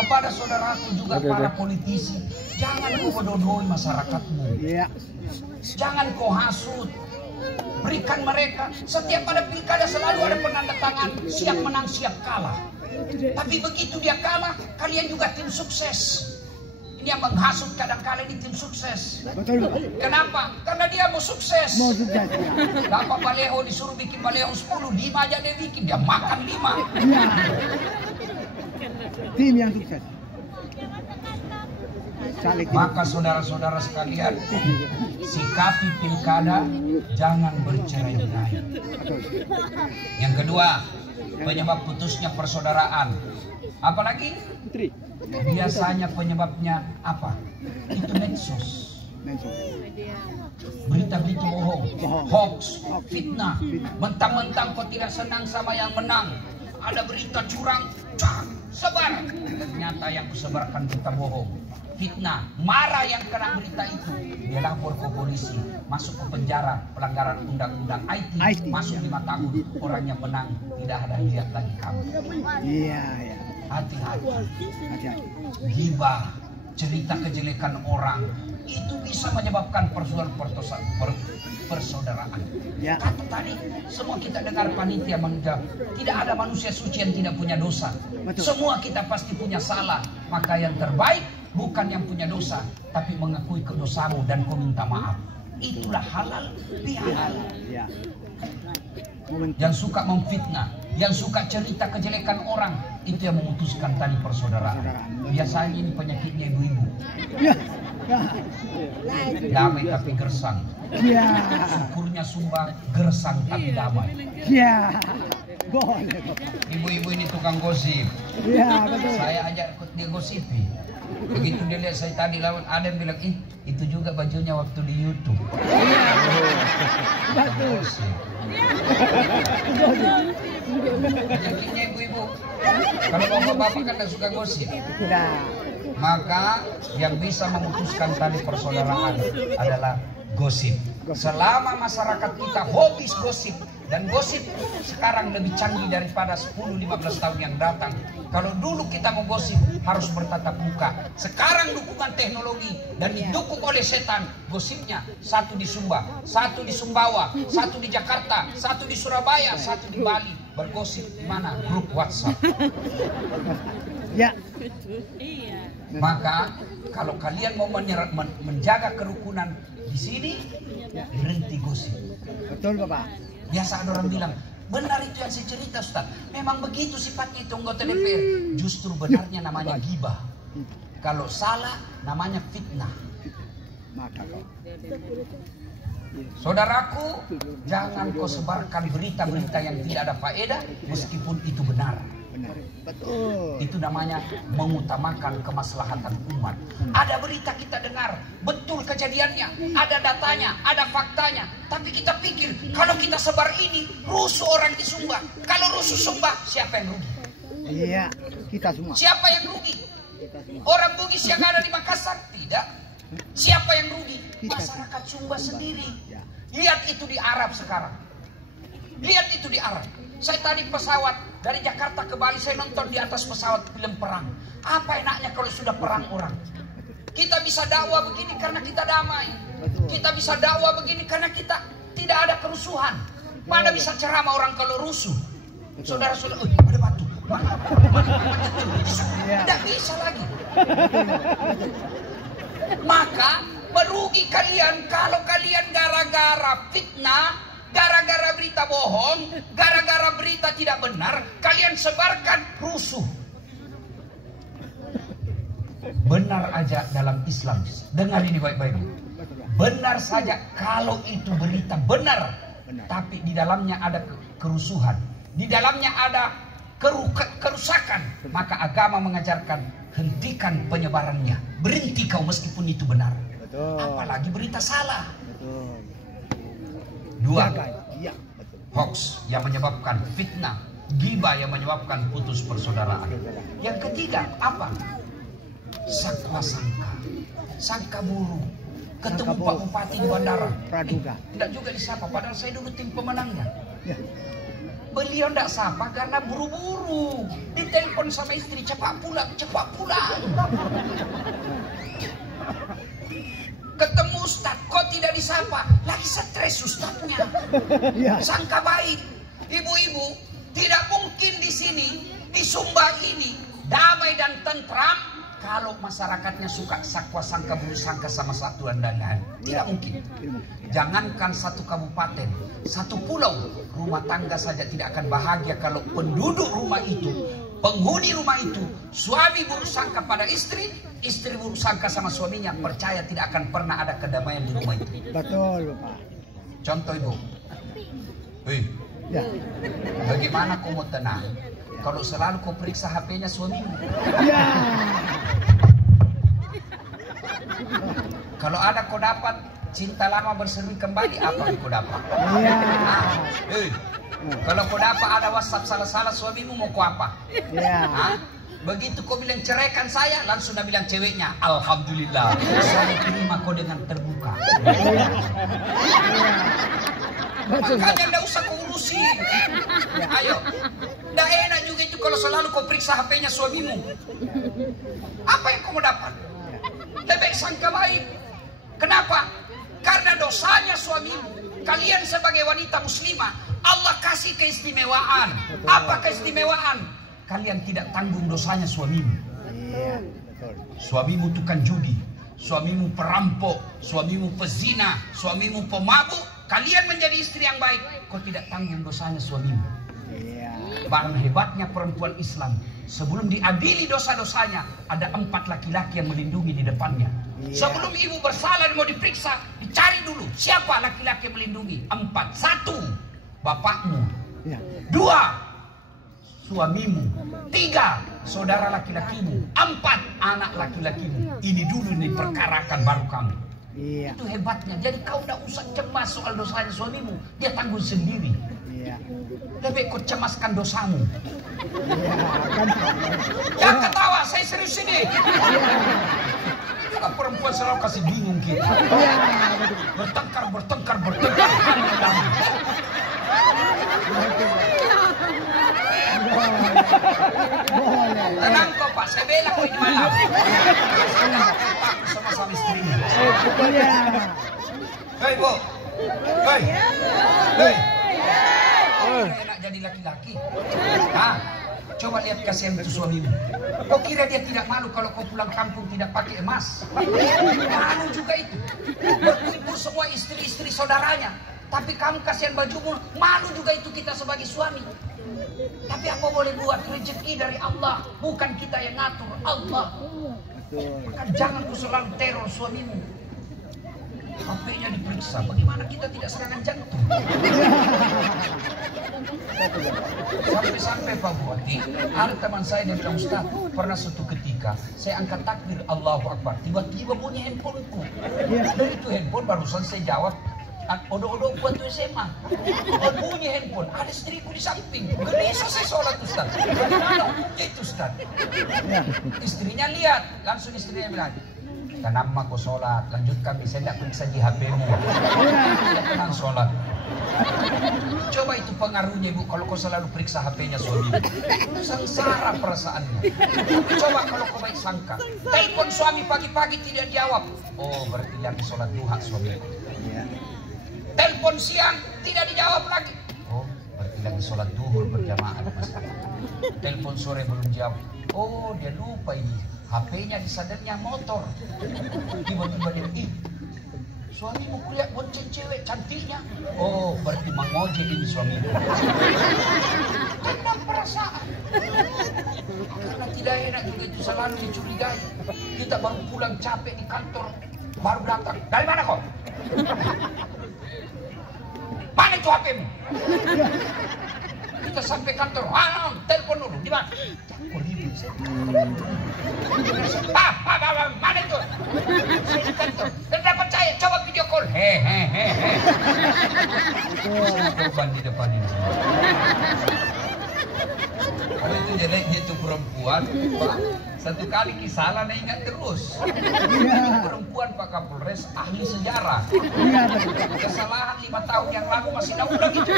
Kepada saudaraku juga para politisi, jangan kau bodoh-bodohi masyarakatmu. Iya. Jangan kau hasut. Berikan mereka, setiap ada pilkada selalu ada penanda tangan, siap menang, siap kalah. Tapi begitu dia kalah, kalian juga tim sukses. Ini yang menghasut kadang-kala ini tim sukses. Betul. Kenapa? Karena dia mau sukses. Mau sukses ya. Bapak baleho disuruh bikin baleho 10, 5 aja dia bikin, dia makan 5. Iya. Tim yang sukses. Maka saudara-saudara sekalian, sikapi pilkada, jangan bercerai-berai. Yang kedua, penyebab putusnya persaudaraan. Apalagi? Biasanya penyebabnya apa? Itu medsos. Berita-berita bohong, hoax, fitnah. Mentang-mentang kau tidak senang sama yang menang, ada berita curang, sebar. Ternyata yang kusebarkan berita bohong, fitnah. Marah yang kena berita itu, dia lapor ke polisi, masuk ke penjara, pelanggaran undang-undang IT, masuk 5 tahun. Orang yang menang tidak ada lihat lagi kamu. Iya, iya. Hati-hati. Hati-hati. Ghibah, cerita kejelekan orang, itu bisa menyebabkan persaudaraan. Ya. Kata tadi, semua kita dengar panitia menjawab, tidak ada manusia suci yang tidak punya dosa. Betul. Semua kita pasti punya salah. Maka yang terbaik bukan yang punya dosa, tapi mengakui kedosamu dan kau minta maaf. Itulah halal bihalal. Ya. Yang suka memfitnah, yang suka cerita kejelekan orang, itu yang memutuskan tali persaudaraan. Biasanya ini penyakitnya ibu-ibu. Ya. Damai tapi gersang. Ya. Syukurnya sumbang, gersang tapi damai. Ya. Boleh, Bapak. Ibu-ibu ini tukang gosip. Ya, betul. Saya ajak ikut dia gosipi. Begitu dia lihat saya tadi lawan, ada yang bilang, itu juga bajunya waktu di YouTube. Betul. Gosip. Penyakitnya ibu-ibu. Kalau bapak-bapak kan tidak suka gosip. Nah. Maka yang bisa memutuskan tali persaudaraan adalah gosip. Selama masyarakat kita hobis gosip, dan gosip sekarang lebih canggih daripada 10-15 tahun yang datang. Kalau dulu kita mau gosip harus bertatap muka. Sekarang dukungan teknologi dan didukung oleh setan, gosipnya satu di Sumba, satu di Sumbawa, satu di Jakarta, satu di Surabaya, satu di Bali. Bergosip di mana? Grup WhatsApp. Ya. Maka kalau kalian mau menjaga kerukunan di sini, berhenti gosip. Betul, Bapak. Biasa ada orang bilang, benar itu yang saya cerita, Ustaz. Memang begitu sifatnya itu anggota DPR. Justru benarnya namanya ghibah. Kalau salah namanya fitnah. Maka kau. Saudaraku, jangan kau sebarkan berita-berita yang tidak ada faedah meskipun itu benar. Benar. Betul. Itu namanya mengutamakan kemaslahatan umat. Ada berita kita dengar, betul kejadiannya, ada datanya, ada faktanya. Tapi kita pikir, kalau kita sebar ini, rusuh orang di Sumba. Kalau rusuh Sumba, siapa yang rugi? Iya, kita semua. Siapa yang rugi? Orang Bugis yang ada di Makassar? Tidak. Siapa yang rugi? Masyarakat Sumba sendiri. Lihat itu di Arab sekarang. Lihat itu di Arab. Saya tadi pesawat dari Jakarta ke Bali, saya nonton di atas pesawat film perang. Apa enaknya kalau sudah perang orang? Kita bisa dakwah begini karena kita damai. Kita bisa dakwah begini karena kita tidak ada kerusuhan. Mana bisa ceramah orang kalau rusuh? Saudara-saudara, ada batu. Tidak bisa lagi. Maka merugi kalian kalau kalian gara-gara fitnah, gara-gara berita bohong, gara-gara berita tidak benar, kalian sebarkan rusuh. Benar aja dalam Islam. Dengar ini baik-baik. Benar saja kalau itu berita benar, tapi di dalamnya ada kerusuhan, di dalamnya ada kerusakan, maka agama mengajarkan hentikan penyebarannya. Berhenti kau meskipun itu benar. Apalagi berita salah. Dua, hoax yang menyebabkan fitnah, ghibah yang menyebabkan putus persaudaraan. Yang ketiga, apa? Sakwa sangka, sangka buruk. Ketemu Pak Bupati di bandara, Praduga. tidak juga disapa, padahal saya dulu tim pemenangnya. Beliau ndak sapa karena buru-buru. Ditelepon sama istri, cepat pulang, cepat pulang. Ketemu Ustadz, kok tidak disapa? Lagi stres Ustadznya. Ya. Sangka baik. Ibu-ibu, tidak mungkin di sini, di Sumba ini, damai dan tentram kalau masyarakatnya suka sakwa sangka buruk sangka sama satu dan lain-lain. Tidak mungkin. Jangankan satu kabupaten, satu pulau, rumah tangga saja tidak akan bahagia kalau penduduk rumah itu, penghuni rumah itu, suami buruk sangka pada istri, istri buruk sangka sama suaminya, percaya tidak akan pernah ada kedamaian di rumah itu. Betul, Bapak. Contoh Ibu, Ya. bagaimana kau mau tenang kalau selalu kau periksa HP-nya suamimu? Ya. Kalau ada kau dapat cinta lama berseri kembali, apa yang kau dapat? Ya. Kalau kau dapat ada WhatsApp salah-salah suamimu, mau kau apa? Ya. Begitu kau bilang ceraikan saya, langsung dah bilang ceweknya, alhamdulillah, saya terima kau dengan terbuka. Makanya ndak usah kau urusin. Ayo, ndak enak juga itu kalau selalu kau periksa HP-nya suamimu. Apa yang kau mau dapat? Lebih sangka baik. Kenapa? Karena dosanya suamimu. Kalian sebagai wanita muslimah, Allah kasih keistimewaan. Apa keistimewaan? Kalian tidak tanggung dosanya suamimu. Iya, betul. Suamimu tukang judi, suamimu perampok, suamimu pezina, suamimu pemabuk. Kalian menjadi istri yang baik, kau tidak tanggung dosanya suamimu. Iya. Barang hebatnya perempuan Islam, sebelum diadili dosa-dosanya, ada 4 laki-laki yang melindungi di depannya. Iya. Sebelum ibu bersalah dan mau diperiksa, dicari dulu siapa laki-laki yang melindungi. 4, 1, bapakmu. Ya. 2, suamimu. 3, saudara laki-lakimu. 4, anak laki-lakimu. Ini dulu nih perkarakan baru kamu. Iya. Itu hebatnya. Jadi kau tidak usah cemas soal dosanya suamimu, dia tanggung sendiri. Iya. Lebih kau cemaskan dosamu. Iya, kan. Jangan ketawa, saya serius ini. Kalau perempuan selalu kasih bingung kita. Iya. Bertengkar. Boleh. Tenang kok Pak, saya bela kau ini malam. Sama suami istrinya. Iya. Hei Bu, hei. Enak jadi laki-laki. Coba lihat kasihan itu suamimu. Kau kira dia tidak malu kalau kau pulang kampung tidak pakai emas? Malu juga itu. Berkumpul semua istri-istri saudaranya. Tapi kamu kasihan bajumu, malu juga itu kita sebagai suami. Tapi apa boleh buat, rezeki dari Allah, bukan kita yang ngatur, Allah. Maka jangan kau selalu teror suamimu. HP-nya diperiksa, bagaimana kita tidak serangan jantung? Sampai-sampai Pak Bupati, ada teman saya dia bilang, Ustaz, pernah suatu ketika saya angkat takbir Allahu Akbar, tiba-tiba bunyi handphoneku. Dan itu handphone barusan saya jawab, odo-odo buat tuh SMA. Bunyi handphone, ada istriku di samping. Gelisah saya sholat Ustaz. Bagaimana hukumnya itu Ustaz? Istrinya lihat, langsung istrinya bilang, tenang mak, kau sholat, lanjutkan, saya tidak periksa di HP-mu. Tidak tenang sholat. Coba itu pengaruhnya Ibu, kalau kau selalu periksa HP-nya suami. Sengsara perasaannya. Coba kalau kau baik sangka, telepon suami pagi-pagi tidak jawab. Oh, berarti lagi sholat duha suami. Telepon siang tidak dijawab lagi. Oh, berarti lagi sholat duhur berjamaah di masjid. Telepon sore belum jawab. Oh, dia lupa ini. HP-nya di sadarnya motor. Tiba-tiba dia, suamimu kulihat bonceng cewek cantiknya. Oh, berarti mengojek ini suamimu. Tenang perasaan. Karena tidak enak juga itu selalu dicurigai. Kita baru pulang capek di kantor, baru datang. Dari mana kau? Mana itu HP-mu? Kita sampai kantor, telepon dulu, di mana? Pak, mana itu? Saya di kantor. Tidak percaya, coba video call. Hehehe. Korban di depan ini. Kalau itu jeleknya itu perempuan, Pak. Satu kali kisalah na ingat terus. Iya. Perempuan Pak Kapolres ahli sejarah. Iya, betul. Kesalahan 5 tahun yang lalu masih diulang itu.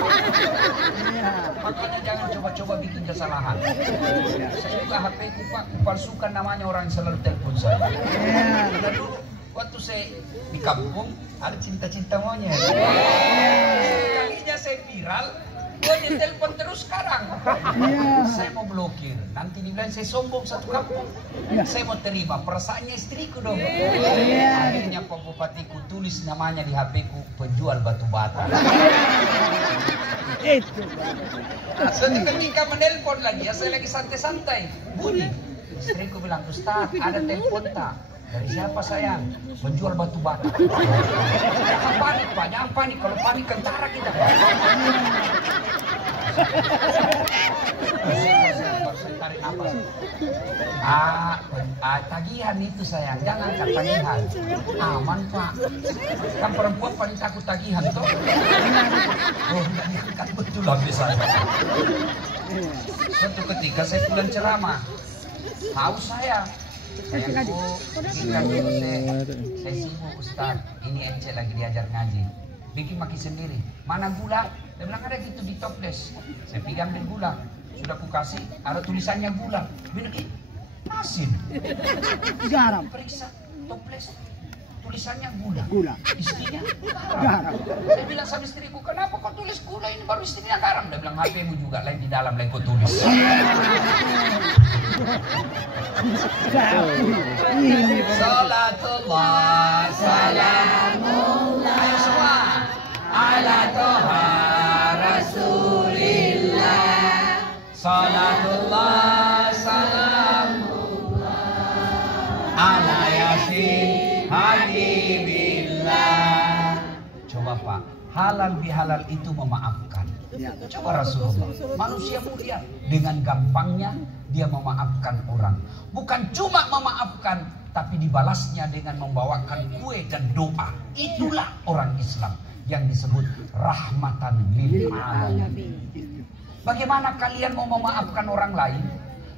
Iya. Makanya jangan coba-coba bikin kesalahan. Saya juga HP ku Pak, kupalsukan namanya orang yang selalu telepon saya. Iya. Karena dulu waktu saya di kampung ada cinta-cinta monyet. Kalinya saya viral, dia ditelepon terus sekarang. Iya. Saya mau blokir, nanti dibilang saya sombong satu kampung. Iya. Saya mau terima, perasaannya istriku dong. Iya. Akhirnya Pak Bupatiku tulis namanya di HP ku, penjual batu bata. Itu. Suatu ketika menelpon lagi, ya saya lagi santai-santai, bunyi. Istriku bilang, Ustaz, ada telepon tak? Dari siapa sayang? Menjual batu bata. Jangan panik Pak, jangan panik. Kalau panik kentara kita Pak. Saya tarik napas. Tagihan itu sayang, jangan angkat tagihan. Aman Pak. Kan perempuan paling takut tagihan toh. Oh, nggak diangkat betul habis saya. Suatu ketika saya pulang ceramah, tahu saya. Sayangku, saya sibuk Ustaz, ini Ece lagi diajar ngaji. Bikin maki sendiri. Mana gula? Dia bilang ada gitu di toples. Saya pegang ambil gula. Sudah ku kasih, ada tulisannya gula. Bilang asin. Garam. Periksa toples. Tulisannya gula. Gula. Istrinya Garam. Saya bilang sama istriku, kenapa kau tulis gula ini baru istrinya garam? Dia bilang HP-mu juga lain di dalam lain kau tulis. Salatullah salamullah ayo semua ala toha rasulillah. Salatullah salamullah ala yasin habibillah. Coba Pak, halal bihalal itu memaafkan. Coba Rasulullah, manusia mulia dengan gampangnya dia memaafkan orang. Bukan cuma memaafkan, tapi dibalasnya dengan membawakan kue dan doa. Itulah orang Islam yang disebut rahmatan lil alamin. Bagaimana kalian mau memaafkan orang lain?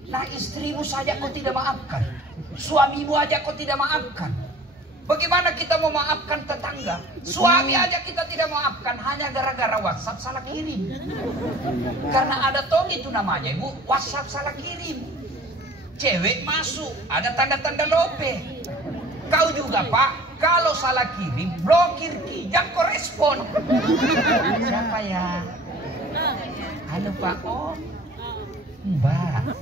Nah, istrimu saja kau tidak maafkan, suamimu aja kau tidak maafkan. Bagaimana kita mau maafkan tetangga? Suami aja kita tidak maafkan hanya gara-gara WhatsApp salah kirim. Karena ada tong itu namanya Ibu, WhatsApp salah kirim. Cewek masuk, ada tanda-tanda lope. Kau juga Pak, kalau salah kirim, blokir jangan korespon. Siapa ya? Halo Pak, oh Mbak.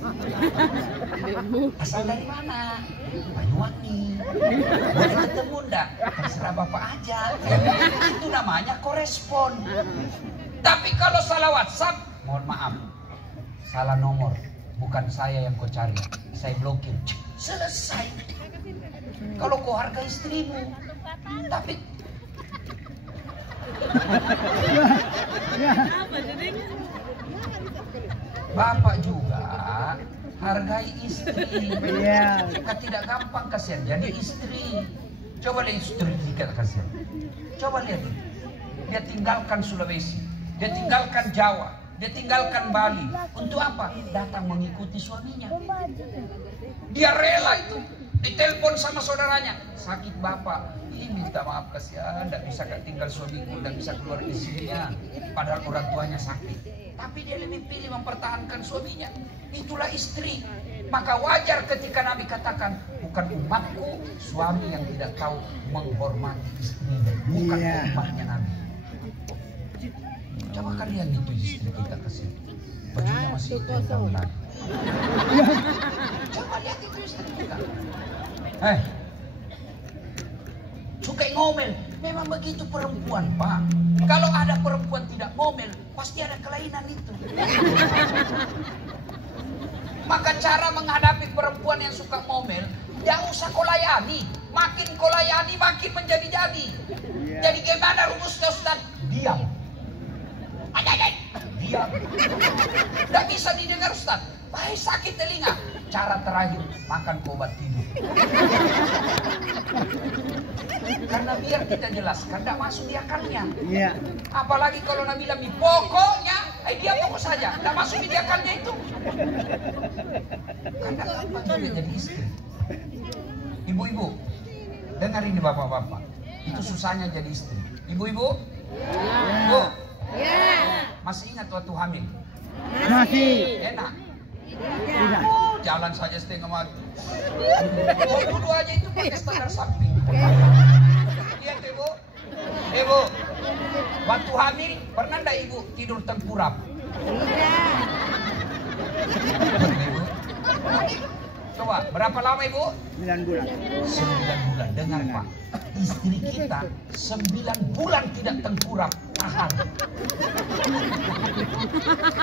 Asal dari mana? Banyuwangi. Boleh ketemu enggak? Terserah Bapak aja. Itu namanya korespon. Tapi kalau salah WhatsApp, mohon maaf. Salah nomor. Bukan saya yang kau cari. Saya blokir. Selesai. Kalau kau hargai istrimu. Tapi Bapak juga hargai istri. Iya. Jika tidak gampang kasihan jadi istri. Coba lihat istri kita kasihan. Coba lihat. Dia tinggalkan Sulawesi, dia tinggalkan Jawa, dia tinggalkan Bali. Untuk apa? Datang mengikuti suaminya. Dia rela itu. Ditelepon sama saudaranya. Sakit Bapak. Ini minta maaf kasihan, tidak bisa tinggal suamiku, tidak bisa keluar istrinya. Padahal orang tuanya sakit. Tapi dia lebih pilih mempertahankan suaminya. Itulah istri. Maka wajar ketika Nabi katakan, bukan umatku suami yang tidak tahu menghormati istrinya. Bukan umatnya Nabi. Coba kalian itu istri kita kasih. Bajunya masih tahun lagi. Coba lihat itu istri kita. Suka ngomel. Memang begitu perempuan Pak. Kalau ada perempuan tidak ngomel, pasti ada kelainan itu. Maka cara menghadapi perempuan yang suka ngomel, jangan usah kau layani. Makin kau layani, makin menjadi-jadi. Jadi gimana rumusnya Ustaz? Diam. Diam. Tidak bisa didengar Ustaz. Baik sakit telinga. Cara terakhir, makan obat tidur. Karena biar kita jelaskan, tidak masuk di akalnya. Iya. Apalagi kalau Nabi bilang, pokoknya, dia pokok saja, tidak masuk di akalnya itu. Karena apa juga jadi istri? Ibu-ibu, dengar ini bapak-bapak. Itu susahnya jadi istri. Ibu-ibu, Bu, masih ingat waktu hamil? Masih. Enak. Tidak. Jalan saja setengah mati. Oh, dulu aja itu pakai standar samping. Lihat ibu, ibu, waktu hamil pernah ndak ibu tidur tengkurap? Ibu, coba berapa lama ibu? 9 bulan. 9 bulan. Dengar pak, istri kita 9 bulan tidak tengkurap, tahan.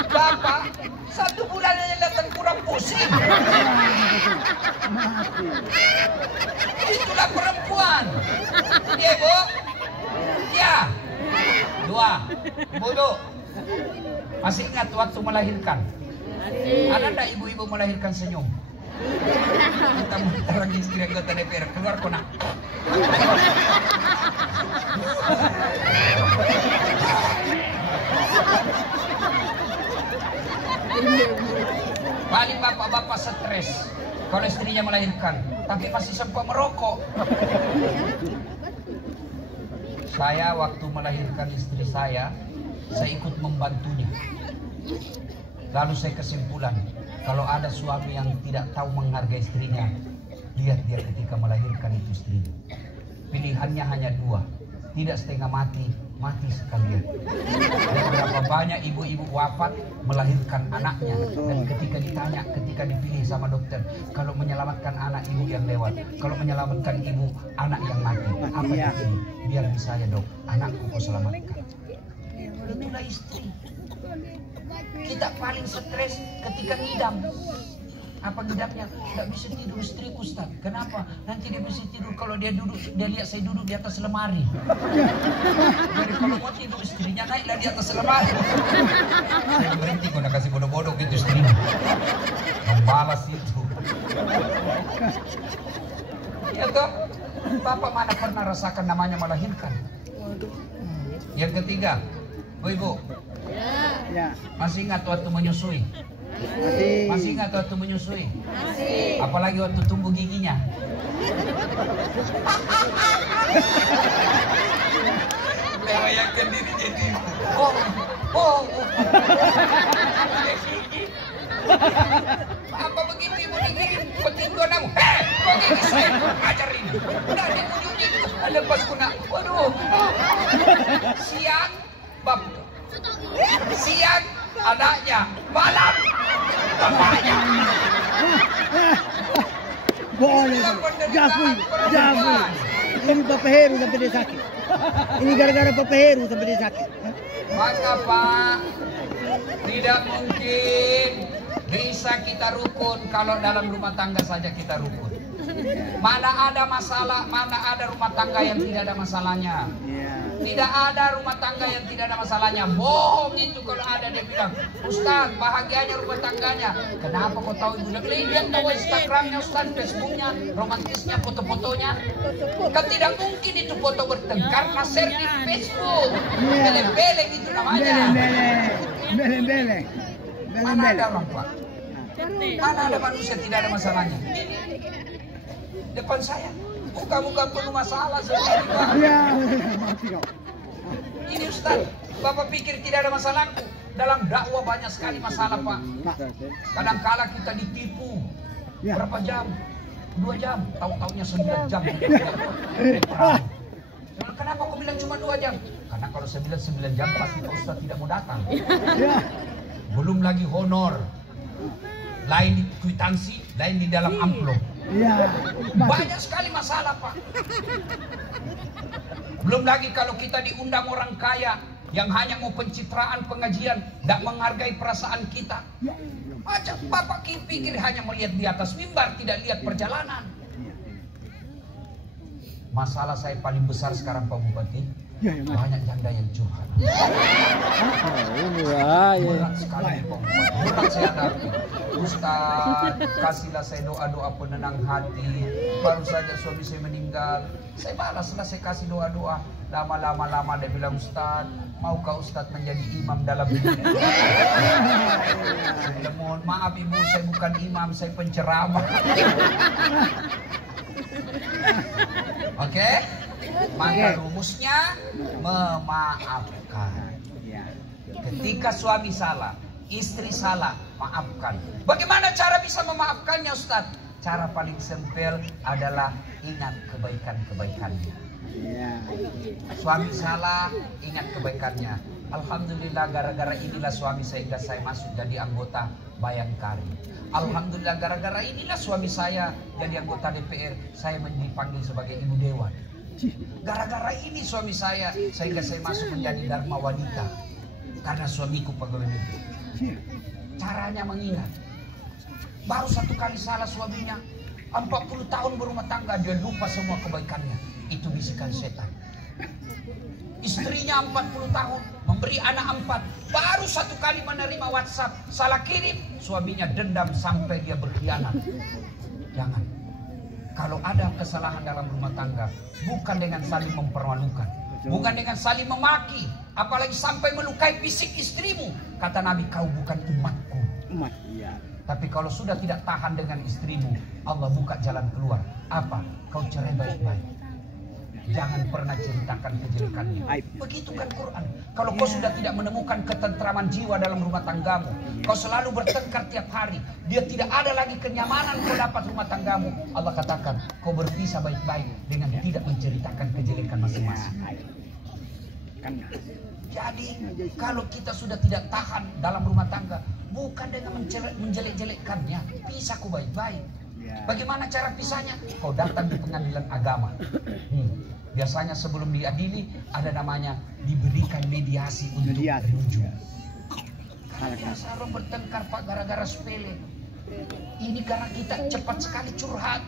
Bapak 1 bulan aja tengkurap pusing. Mati. Itulah perempuan. Iya bu? Ya. 2. Bodoh. Masih ingat waktu melahirkan? Ada ndak ibu-ibu melahirkan senyum? Kita minta lagi istri anggota DPR keluar kona. Paling bapak-bapak stres kalau istrinya melahirkan, tapi masih sempat merokok. Saya waktu melahirkan istri saya ikut membantunya. Lalu saya kesimpulan, kalau ada suami yang tidak tahu menghargai istrinya, lihat dia ketika melahirkan itu istrinya. Pilihannya hanya 2, tidak setengah mati, mati sekalian. Dan berapa banyak ibu-ibu wafat melahirkan anaknya, dan ketika ditanya, ketika dipilih sama dokter, kalau menyelamatkan anak ibu yang lewat, kalau menyelamatkan ibu anak yang mati, apa yang ini? Biar bisa ya dok, anakku kau selamatkan. Itulah istri. Kita paling stres ketika ngidam. Apa ngidamnya? Tidak bisa tidur istriku Ustaz. Kenapa? Nanti dia bisa tidur kalau dia duduk, dia lihat saya duduk di atas lemari. Jadi kalau mau tidur istrinya naiklah di atas lemari. Saya berhenti kau nak kasih bodoh-bodoh gitu istrinya. Membalas itu. Ya toh? Bapak mana pernah rasakan namanya melahirkan? Yang ketiga, ibu, Ya. masih ingat waktu menyusui? Masih. Masih ingat waktu menyusui? Masih. Apalagi waktu tumbuh giginya? Bayangkan diri jadi apa begitu ibu digiring? Petinju namu. Kok gigi saya? Ajar ini. Udah di ujungnya itu. Lepas kuna. Waduh. Siang bab. Siang anaknya. Malam bapaknya. Boleh. Jafui. Ini Papa Heru sampai dia sakit. Ini gara-gara Papa Heru sampai dia sakit. Maka Pak, tidak mungkin bisa kita rukun kalau dalam rumah tangga saja kita rukun. Mana ada masalah, mana ada rumah tangga yang tidak ada masalahnya. Tidak ada rumah tangga yang tidak ada masalahnya. Bohong itu kalau ada dia bilang, Ustaz, bahagianya rumah tangganya. Kenapa kau tahu ibu? Lihat tahu Instagramnya Ustaz, Facebooknya, romantisnya, foto-fotonya. Kan tidak mungkin itu foto bertengkar, share di Facebook. Beleng-beleng itu namanya. Beleng-beleng. Mana ada orang Pak? Mana ada manusia tidak ada masalahnya? Depan saya, muka-muka penuh masalah seperti Pak. Ya. Ini Ustaz, Bapak pikir tidak ada masalahku? Dalam dakwah banyak sekali masalah Pak. Kadang-kala kita ditipu. Berapa jam? 2 jam, tahu-taunya 9 jam. Kenapa kau bilang cuma 2 jam? Karena kalau saya bilang 9 jam pasti Pak Ustaz tidak mau datang. Belum lagi honor. Lain di kwitansi, lain di dalam amplop. Banyak sekali masalah Pak. Belum lagi kalau kita diundang orang kaya yang hanya mau pencitraan pengajian, tidak menghargai perasaan kita. Macam Bapak pikir hanya melihat di atas mimbar, tidak lihat perjalanan. Masalah saya paling besar sekarang Pak Bupati, banyak janda yang curhat. Berat sekali Pak Bupati. Berat saya hadapi. Ustaz, kasihlah saya doa-doa penenang hati. Baru saja suami saya meninggal, saya balaslah, saya kasih doa-doa. Lama-lama dia bilang, Ustaz, maukah Ustaz menjadi imam dalam hidup? Saya bilang, mohon maaf ibu, saya bukan imam, saya penceramah. Oke? Maka rumusnya memaafkan. Ketika suami salah, istri salah, maafkan. Bagaimana cara bisa memaafkannya, Ustaz? Cara paling simpel adalah ingat kebaikan-kebaikannya. Suami salah, ingat kebaikannya. Alhamdulillah, gara-gara inilah suami sehingga saya masuk jadi anggota Bayangkari. Alhamdulillah, gara-gara inilah suami saya jadi anggota DPR, saya dipanggil sebagai ibu dewan. Gara-gara ini suami saya sehingga saya masuk menjadi Dharma Wanita, karena suamiku pegawai negeri. Caranya mengingat. Baru satu kali salah suaminya, 40 tahun berumah tangga, dia lupa semua kebaikannya. Itu bisikan setan. Istrinya 40 tahun, memberi anak 4, baru satu kali menerima WhatsApp, salah kirim, suaminya dendam sampai dia berkhianat. Jangan. Kalau ada kesalahan dalam rumah tangga, bukan dengan saling mempermalukan, bukan dengan saling memaki, apalagi sampai melukai fisik istrimu. Kata Nabi, kau bukan umatku. Umat, iya. Tapi kalau sudah tidak tahan dengan istrimu, Allah buka jalan keluar. Apa? Kau cerai baik-baik. Jangan pernah ceritakan kejelekannya. Begitu kan Quran. Kalau kau sudah tidak menemukan ketentraman jiwa dalam rumah tanggamu, kau selalu bertengkar tiap hari, dia tidak ada lagi kenyamanan kau dapat rumah tanggamu, Allah katakan kau berpisah baik-baik dengan tidak menceritakan kejelekan masing-masing. Jadi kalau kita sudah tidak tahan dalam rumah tangga, bukan dengan menjelek-jelekkannya, pisah kau baik-baik. Bagaimana cara pisahnya? Kau datang di pengadilan agama. Biasanya sebelum diadili ada namanya diberikan mediasi untuk rujuk. Karena biasa orang bertengkar Pak gara-gara sepele. Ini karena kita cepat sekali curhat.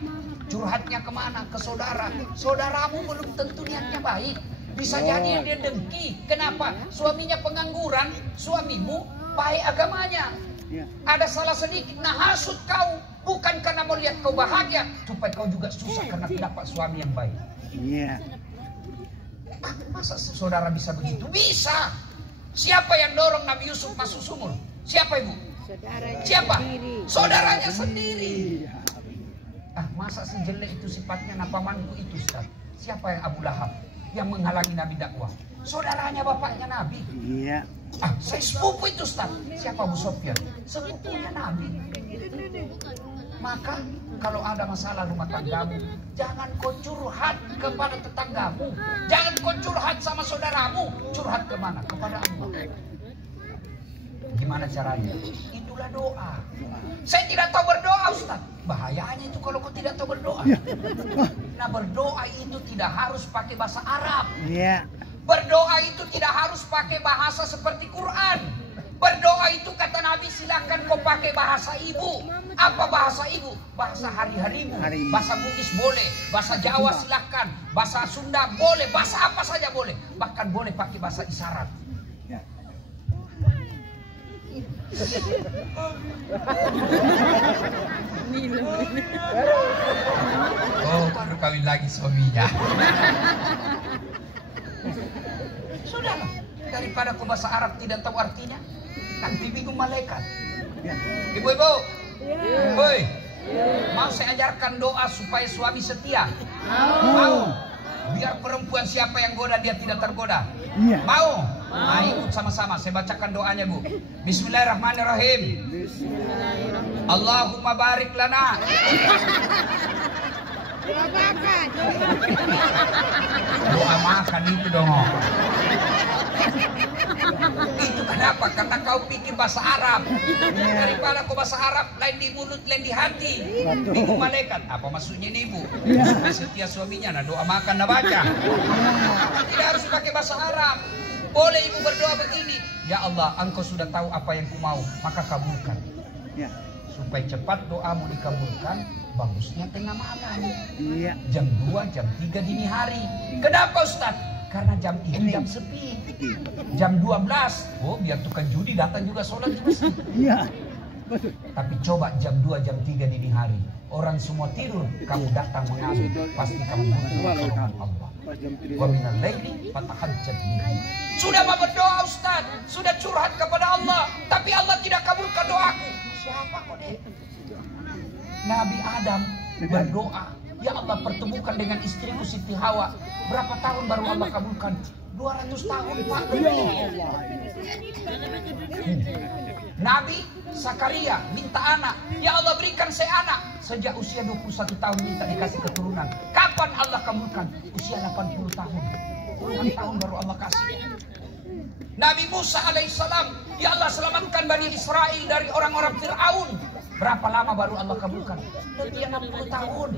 Curhatnya kemana? Ke saudara. Saudaramu belum tentu niatnya baik. Bisa jadi dia dengki. Kenapa? Suaminya pengangguran, suamimu baik agamanya. Ada salah sedikit, nah hasut kau. Bukan karena mau lihat kau bahagia, supaya kau juga susah karena dapat suami yang baik. Iya. Masa saudara bisa begitu? Bisa. Siapa yang dorong Nabi Yusuf masuk sumur? Siapa ibu? Siapa? Saudaranya sendiri. Masa si jelek itu sifatnya napamanku itu Ustaz? Siapa yang Abu Lahab yang menghalangi Nabi dakwah? Saudaranya bapaknya Nabi. Iya. Saya sepupu itu Ustaz. Siapa Abu Sofyan? Sepupunya Nabi. Maka kalau ada masalah rumah tanggamu, jangan kau curhat kepada tetanggamu, jangan kau curhat sama saudaramu. Curhat kemana? Kepada Allah. Gimana caranya? Itulah doa. Saya tidak tahu berdoa Ustaz. Bahayanya itu kalau kau tidak tahu berdoa. Nah, berdoa itu tidak harus pakai bahasa Arab. Berdoa itu tidak harus pakai bahasa seperti Quran. Berdoa itu kata Nabi silakan kau pakai bahasa ibu. Apa bahasa ibu? Bahasa hari-harimu. Bahasa Bugis boleh, bahasa Jawa silakan, bahasa Sunda boleh, bahasa apa saja boleh. Bahkan boleh pakai bahasa isyarat. Oh, baru kawin lagi suaminya. Sudah, daripada kau bahasa Arab tidak tahu artinya, nanti bingung malaikat. Ibu-ibu, woi, mau saya ajarkan doa supaya suami setia? Mau? Biar perempuan siapa yang goda dia tidak tergoda. Mau? Nah, ikut sama-sama. Saya bacakan doanya Bu. Bismillahirrahmanirrahim. Allahumma barik lana. Doa makan itu dong. Itu kenapa? Karena kau pikir bahasa Arab. Daripada kau bahasa Arab, lain di mulut, lain di hati. Bingung malaikat. Apa maksudnya ini ibu? Supaya setia suaminya, nah doa makan, nah baca. Tidak harus pakai bahasa Arab. Boleh ibu berdoa begini. Ya Allah, engkau sudah tahu apa yang ku mau, maka kabulkan. Supaya cepat doamu dikabulkan, bagusnya tengah malam. Jam 2, jam 3 dini hari. Kenapa Ustaz? Karena jam ini jam sepi. Jam 12, oh biar tukang judi datang juga sholat di masjid. Tapi coba jam 2, jam 3 dini hari, orang semua tidur, kamu datang mengambil, pasti kamu butuh pertolongan Allah. Wa minal laili fatahajjad bihi. Sudah mau berdoa Ustaz, sudah curhat kepada Allah, tapi Allah tidak kabulkan doaku. Siapa kok deh? Nabi Adam berdoa, ya Allah pertemukan dengan istriku Siti Hawa. Berapa tahun baru Allah kabulkan? 200 tahun Pak. Nabi Zakaria minta anak, ya Allah berikan saya anak. Sejak usia 21 tahun minta dikasih keturunan. Kapan Allah kabulkan? Usia 80 tahun. 10 tahun baru Allah kasih. Nabi Musa alaihissalam, ya Allah selamatkan Bani Israel dari orang-orang Fir'aun. Berapa lama baru Allah kabulkan? Lebih 60 tahun.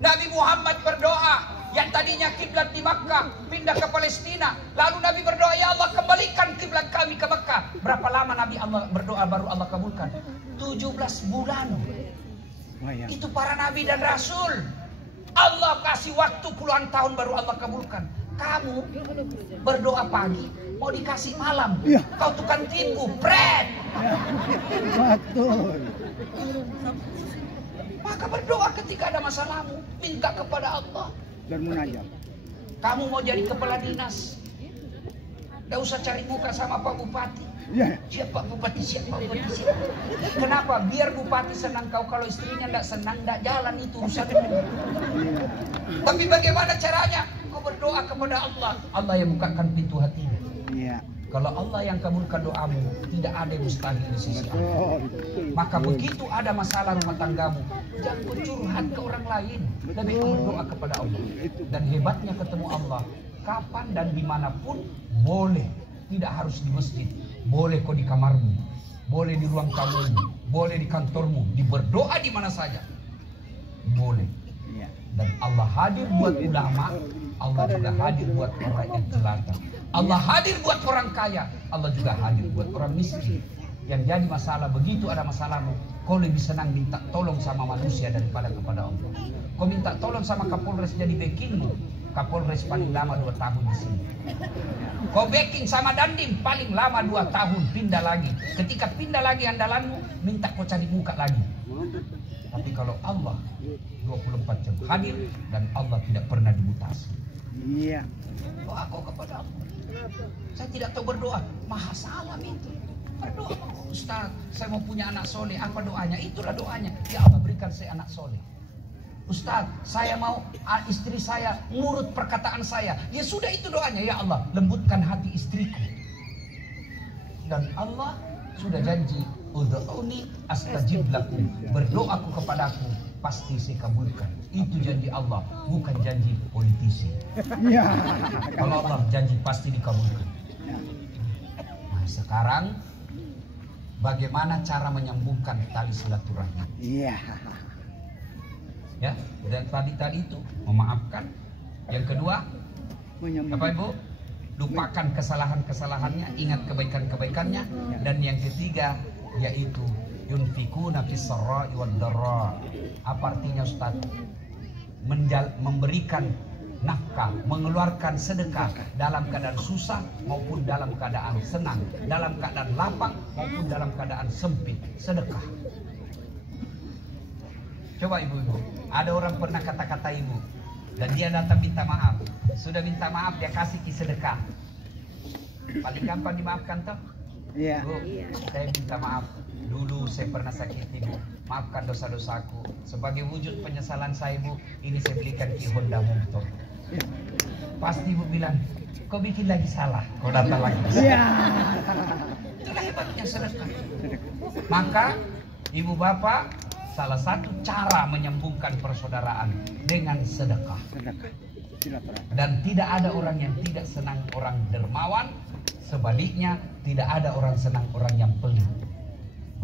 Nabi Muhammad berdoa, yang tadinya kiblat di Makkah pindah ke Palestina. Lalu Nabi berdoa, ya Allah kembalikan kiblat kami ke Makkah. Berapa lama Nabi Allah berdoa baru Allah kabulkan? 17 bulan. Itu para Nabi dan Rasul. Allah kasih waktu puluhan tahun baru Allah kabulkan. Kamu berdoa pagi, mau dikasih malam. Kau tukang tipu, pret. Betul. Maka berdoa ketika ada masalahmu, minta kepada Allah. Dan munajat. Kamu mau jadi kepala dinas, gak usah cari muka sama Pak Bupati. Ya. Siapa Bupati, siapa Bupati, siapa. Kenapa? Biar Bupati senang kau. Kalau istrinya gak senang, gak jalan itu urusannya. Tapi bagaimana caranya? Kau berdoa kepada Allah. Allah yang bukakan pintu hatimu. Iya. Kalau Allah yang kabulkan doamu, tidak ada yang mustahil di sisi Allah. Maka begitu ada masalah rumah tanggamu, jangan curhat ke orang lain. Lebih berdoa kepada Allah. Dan hebatnya ketemu Allah, kapan dan dimanapun boleh. Tidak harus di masjid. Boleh kau di kamarmu, boleh di ruang tamumu, boleh di kantormu. Berdoa di mana saja. Boleh. Dan Allah hadir buat ulama, Allah juga hadir buat orang yang jelata. Allah hadir buat orang kaya, Allah juga hadir buat orang miskin. Yang jadi masalah, begitu ada masalahmu, kau lebih senang minta tolong sama manusia daripada kepada Allah. Kau minta tolong sama Kapolres jadi backingmu, Kapolres paling lama 2 tahun di sini. Kau backing sama Dandim paling lama 2 tahun, pindah lagi. Ketika pindah lagi andalanmu, minta kau cari muka lagi. Tapi kalau Allah 24 jam hadir dan Allah tidak pernah dimutasi. Iya. Doa kau kepada Allah. Saya tidak tahu berdoa, maha salam itu. Berdoa, Ustaz, saya mau punya anak soleh. Apa doanya? Itulah doanya. Ya Allah berikan saya anak soleh. Ustaz, saya mau istri saya nurut perkataan saya. Ya sudah itu doanya. Ya Allah, lembutkan hati istriku. Dan Allah sudah janji, ud'uni astajib lakum. Berdoaku kepadaku, pasti saya kabulkan. Itu janji Allah, bukan janji politisi. Iya. Kalau Allah janji pasti dikabulkan. Nah, sekarang bagaimana cara menyambungkan tali silaturahmi? Iya. Ya, dan tadi itu memaafkan. Yang kedua, apa Ibu? Lupakan kesalahan-kesalahannya, ingat kebaikan-kebaikannya. Dan yang ketiga yaitu yunfikuna fis sarra'i wad dharra. Apa artinya Ustaz? Memberikan nafkah, mengeluarkan sedekah dalam keadaan susah maupun dalam keadaan senang, dalam keadaan lapang maupun dalam keadaan sempit. Sedekah. Coba ibu-ibu, ada orang pernah kata-kata ibu dan dia datang minta maaf. Sudah minta maaf, dia kasih sedekah. Paling gampang dimaafkan toh? Iya. Bu, saya minta maaf. Dulu saya pernah sakiti Bu. Maafkan dosa-dosaku. Sebagai wujud penyesalan saya Bu, ini saya belikan Ki Honda motor. Pasti Ibu bilang, kau bikin lagi salah. Kau datang lagi. Iya. Itulah hebatnya sedekah. Maka ibu bapak, salah satu cara menyambungkan persaudaraan dengan sedekah. Dan tidak ada orang yang tidak senang orang dermawan. Sebaliknya, tidak ada orang senang orang yang pelit.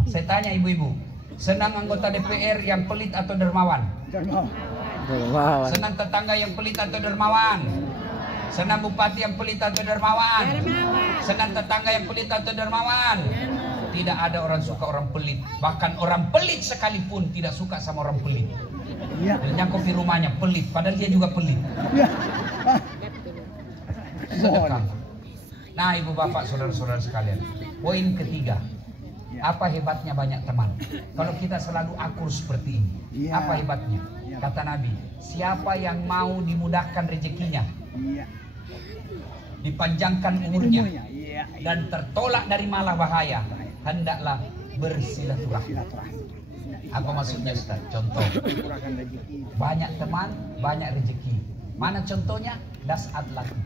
Saya tanya ibu-ibu, senang anggota DPR yang pelit atau dermawan? Dermawan. Senang tetangga yang pelit atau dermawan? Senang bupati yang pelit atau dermawan? Senang tetangga yang pelit atau dermawan? Tidak ada orang suka orang pelit. Bahkan orang pelit sekalipun tidak suka sama orang pelit. Dan kopi rumahnya pelit, padahal dia juga pelit. Sedekah. Nah ibu bapak saudara-saudara sekalian, poin ketiga, Apa hebatnya banyak teman? Kalau kita selalu akur seperti ini, apa hebatnya? Kata Nabi, siapa yang mau dimudahkan rezekinya, dipanjangkan umurnya, dan tertolak dari malah bahaya, hendaklah bersilaturahmi. Apa maksudnya Ustaz? Contoh, banyak teman, banyak rezeki. Mana contohnya? Das'ad laki.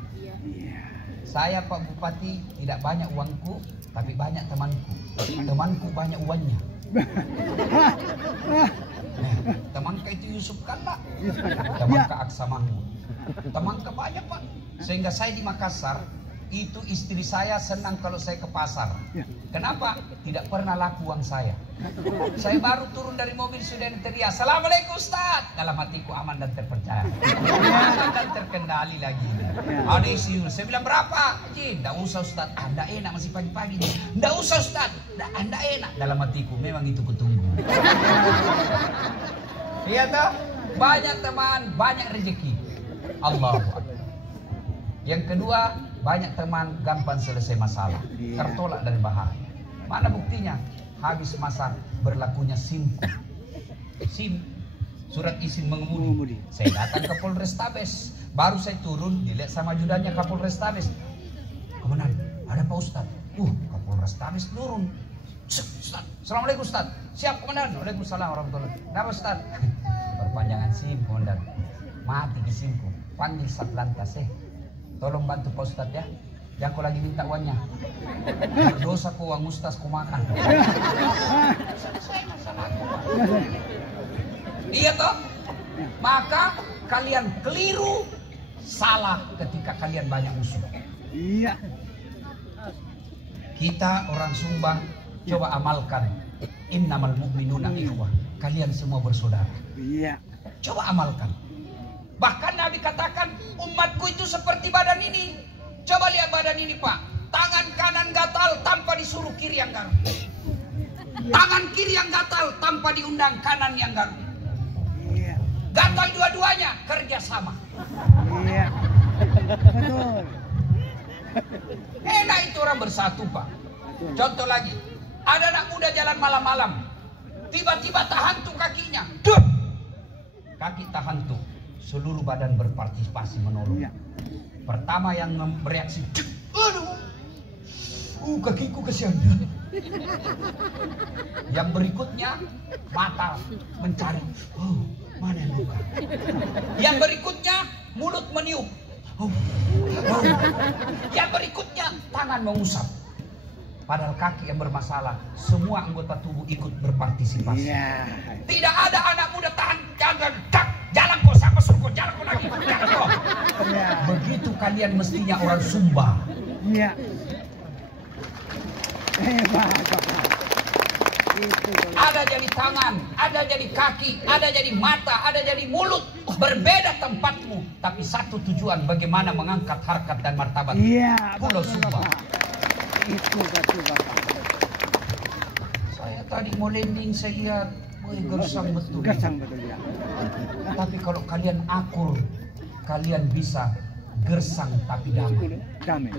Saya Pak Bupati tidak banyak uangku, tapi banyak temanku. Temanku banyak uangnya. Temanku itu Yusuf Kalla, temanku Aksa Mahmud, temanku banyak Pak. Sehingga saya di Makassar, itu istri saya senang kalau saya ke pasar. Kenapa? Tidak pernah laku uang saya. Saya baru turun dari mobil sudah teriak, "Assalamualaikum Ustaz." Dalam hatiku aman dan terpercaya, aman dan terkendali lagi. Ada isi, saya bilang berapa? Tidak usah Ustaz, anda enak masih pagi-pagi. Tidak usah Ustaz, anda enak. Dalam hatiku memang itu kutunggu. Lihat toh, banyak teman, banyak rezeki. Allahu Akbar. Yang kedua, banyak teman gampang selesai masalah, tertolak dari bahaya. Mana buktinya? Habis masa berlakunya SIM-ku. SIM, surat izin mengemudi. Saya datang ke Polrestabes, baru saya turun, dilihat sama ajudannya Kapolres Tabes. "Komandan, ada Pak Ustaz." Kapolres Tabes turun. "Ustaz, Assalamualaikum Ustaz." "Siap Komandan." "Waalaikumsalam warahmatullahi wabarakatuh." "Kenapa Ustaz?" "Perpanjangan SIM Komandan, mati di SIM-ku." "Panggil Satlantas, tolong bantu Pak Ustaz ya. Yang aku lagi minta uangnya. Berdosa ku uang Ustaz ku makan." Iya toh? Maka kalian keliru, salah ketika kalian banyak musuh. Iya. Kita orang Sumba coba amalkan innamal mu'minuna ikhwah. Kalian semua bersaudara. Iya. Coba amalkan. Bahkan Nabi katakan, umatku itu seperti badan ini. Coba lihat badan ini Pak. Tangan kanan gatal tanpa disuruh kiri yang garuk. Tangan kiri yang gatal tanpa diundang kanan yang garuk. Iya. Gatal dua-duanya, kerja sama. Iya. Betul. Enak itu orang bersatu Pak. Contoh lagi, ada anak muda jalan malam-malam, tiba-tiba terhantu kakinya. Duh! Kaki terhantu, seluruh badan berpartisipasi menolong. Pertama yang bereaksi, "Aduh, kakiku kesian." Yang berikutnya mata mencari, mana yang luka. Yang berikutnya mulut meniup. Yang berikutnya tangan mengusap. Padahal kaki yang bermasalah, semua anggota tubuh ikut berpartisipasi. Tidak ada anak muda tahan, jalan kok sama suruh jalan kok lagi. Begitu kalian mestinya orang Sumba. Iya. Ada jadi tangan, ada jadi kaki, ada jadi mata, ada jadi mulut. Berbeda tempatmu, tapi satu tujuan, bagaimana mengangkat harkat dan martabat Pulau Sumba. Itu betul Bapak. Saya tadi mau landing, saya lihat, gersang betul. Gersang betul ya. Tapi kalau kalian akur, kalian bisa gersang tapi damai. Damai.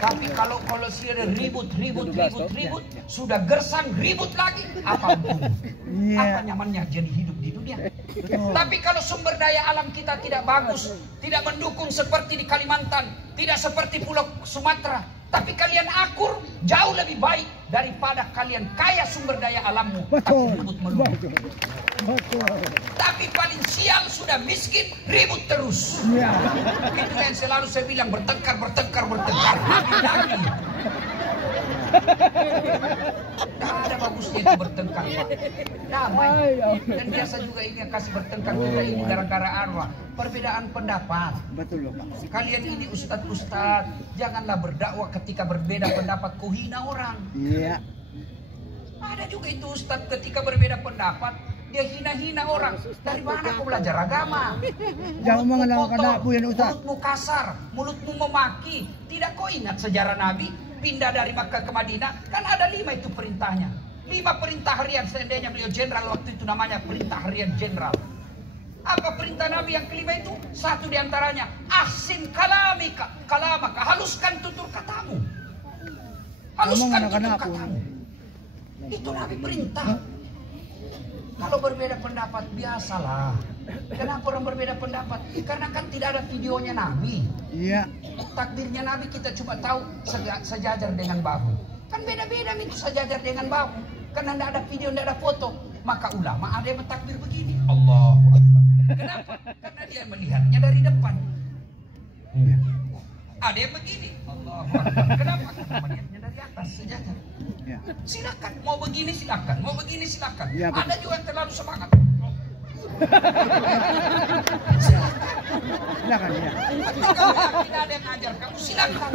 Tapi kalau sih ada ribut, sudah gersang ribut lagi, apa untungnya? Apa nyamannya jadi hidup di dunia? Tapi kalau sumber daya alam kita tidak bagus, tidak mendukung seperti di Kalimantan, tidak seperti Pulau Sumatera, tapi kalian akur, jauh lebih baik daripada kalian kaya sumber daya alammu, tapi ribut melulu. Tapi paling sial sudah miskin, ribut terus. Itu yang selalu saya bilang, bertengkar. Lagi. Tidak ada bagusnya itu bertengkar, Pak. Damai. Dan biasa juga ini yang kasih bertengkar juga ini gara-gara arwah. Perbedaan pendapat. Betul loh Pak. Kalian ini ustadz, janganlah berdakwah ketika berbeda pendapat kau hina orang. Iya. Ada juga itu ustadz ketika berbeda pendapat, dia hina-hina orang. Dari mana kau belajar agama? Jangan mengenalkan aku ya Ustaz. Mulutmu kasar, mulutmu memaki. Tidak kau ingat sejarah Nabi? Pindah dari Makkah ke Madinah, kan ada 5 itu perintahnya. 5 perintah harian, seandainya beliau jenderal waktu itu namanya perintah harian jenderal. Apa perintah Nabi yang kelima itu? Satu diantaranya, ahsin kalamaka, haluskan tutur katamu. Haluskan anak-anak tutup pun. katamu. Itu Nabi perintah. Kalau berbeda pendapat biasalah. Kenapa orang berbeda pendapat? Karena kan tidak ada videonya Nabi. Iya. Takdirnya Nabi kita cuma tahu sejajar dengan bahu. Kan beda-beda itu sejajar dengan bahu. Karena tidak ada video, tidak ada foto. Maka ulama ada yang mentakbir begini. Allahu Akbar. Kenapa? Karena dia melihatnya dari depan. Ada yang begini. Allahu Akbar. Kenapa? Karena melihatnya dari atas sejajar. Ya. Silakan, mau begini silakan, mau begini silakan. Ya, ada juga yang terlalu semangat. Silakan ya. Ketika tidak ada yang ngajar kamu silakan.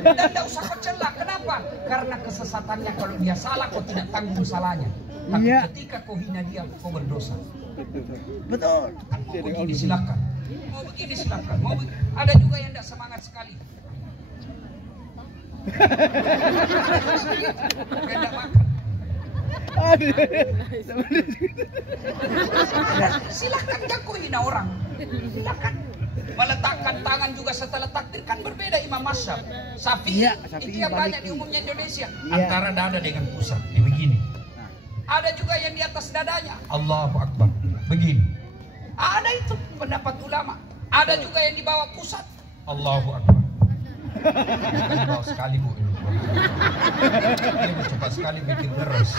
Dan tidak usah kau celah. Kenapa? Karena kesesatannya kalau dia salah kau tidak tanggung salahnya. Tapi Iya. ketika kau hina dia kau berdosa. Betul. Kan mau begini silakan. Mau begini silakan. Ada juga yang tidak semangat sekali. Tidak makan. Silakan kau hina orang. Silakan. Meletakkan tangan juga setelah takbir kan berbeda Imam Mazhab. Syafi'i Iya, itu Syafi'i yang banyak Maliki. di umumnya Indonesia. Iya. Antara dada dengan pusat. Begini. Ada juga yang di atas dadanya. Allahu Akbar. Begini. Ada itu pendapat ulama. Ada juga yang di bawah pusat. Allahu Akbar. Bukan di bawah sekali bu. Ini cepat sekali bikin terus.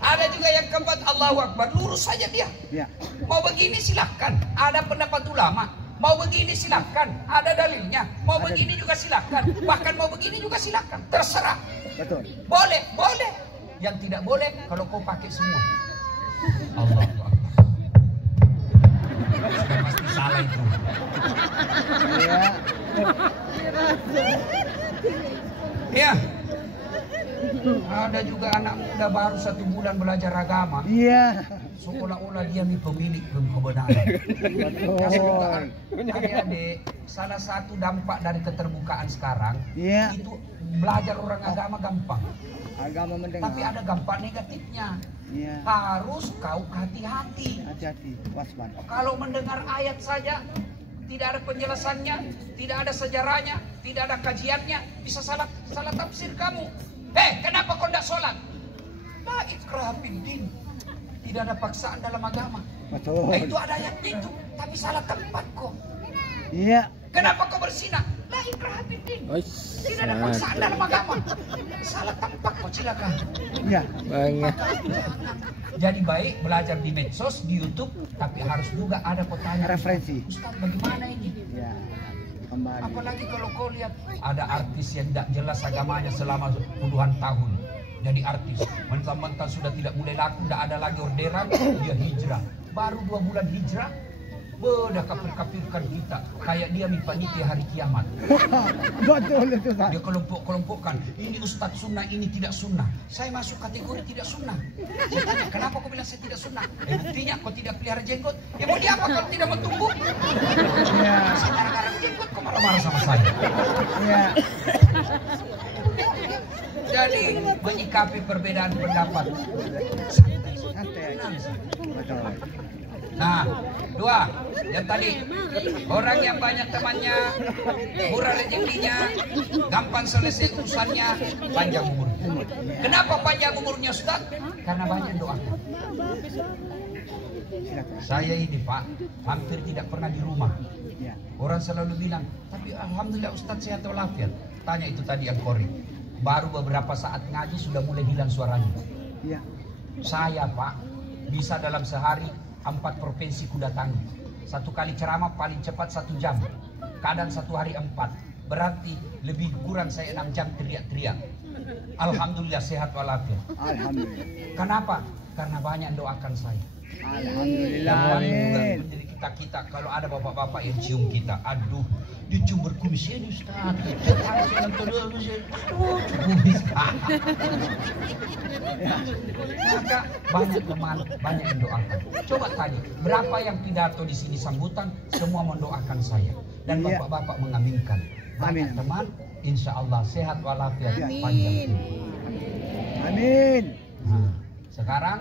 Ada juga yang keempat Allahu Akbar. Lurus saja dia. Ya. Mau begini silahkan. Ada pendapat ulama. Mau begini silahkan. Ada dalilnya. Mau begini juga silahkan. Bahkan mau begini juga silahkan. Terserah. Betul. Boleh, boleh. Yang tidak boleh kalau kau pakai semua. Allah Akbar. Sudah pasti salah itu. Ya. Ya. Ada juga anak muda baru 1 bulan belajar agama. Iya. Seolah-olah dia pemilik kebenaran. Betul. Adik-adik, salah satu dampak dari keterbukaan sekarang Iya. itu belajar orang agama gampang. Agama mendengar. Tapi ada dampak negatifnya. Iya. Harus kau hati-hati. Hati-hati. Waspada. Kalau mendengar ayat saja tidak ada penjelasannya, tidak ada sejarahnya, tidak ada kajiannya, bisa salah tafsir kamu. Kenapa kau tidak sholat? La ikraha fiddin. Tidak ada paksaan dalam agama. Betul. Itu ada ayatnya itu, tapi salah tempat kok. Iya. Kenapa kau bersinah? La ikraha fiddin. Tidak ada paksaan dalam agama. Salah tempat kok, silakan. Iya. Banyak. Jadi baik belajar di medsos, di YouTube, tapi harus juga ada pertanyaan. Referensi. Ustaz, bagaimana ini? Ya. Kembali. Apalagi kalau kau lihat ada artis yang tidak jelas agamanya selama puluhan tahun. Jadi artis, mentang-mentang sudah tidak boleh laku, tidak ada lagi orderan, dia hijrah. Baru 2 bulan hijrah, dah kafir-kafirkan kita. Kayak dia panitia hari kiamat. Betul itu Pak. Dia kelompok-kelompokkan. Ini ustadz sunnah, ini tidak sunnah. Saya masuk kategori tidak sunnah. Saya tanya, kenapa kau bilang saya tidak sunnah? Buktinya kau tidak pelihara jenggot. Ya mau diapa kalau tidak mentumbuh? Iya. Saya garang-garang jenggot, kau marah-marah sama saya. Iya. Jadi menyikapi perbedaan pendapat. Santai aja. Betul. Nah, 2, yang tadi orang yang banyak temannya, murah rezekinya, gampang selesai urusannya, panjang umurnya. Kenapa panjang umurnya Ustaz? Karena banyak doa. Saya ini Pak, hampir tidak pernah di rumah. Ya. Orang selalu bilang, tapi alhamdulillah Ustaz sehat walafiat. Tanya itu tadi yang Kori. Baru beberapa saat ngaji sudah mulai hilang suaranya. Iya. Saya Pak, bisa dalam sehari 4 provinsi ku datangi. 1 kali ceramah paling cepat 1 jam. Kadang 1 hari 4. Berarti lebih kurang saya 6 jam teriak-teriak. Alhamdulillah sehat walafiat. Alhamdulillah. Kenapa? Karena banyak doakan saya. Alhamdulillah. Dan juga Amin. menjadi kita kalau ada bapak-bapak yang cium kita, aduh, dia cium berkumis ini Ustaz. Maka banyak teman, banyak yang doakan. Coba tanya, berapa yang pidato di sini sambutan, semua mendoakan saya dan Iya. bapak-bapak mengaminkan. Banyak Amin. teman, insya Allah sehat walafiat panjang hidup. Amin. Nah, sekarang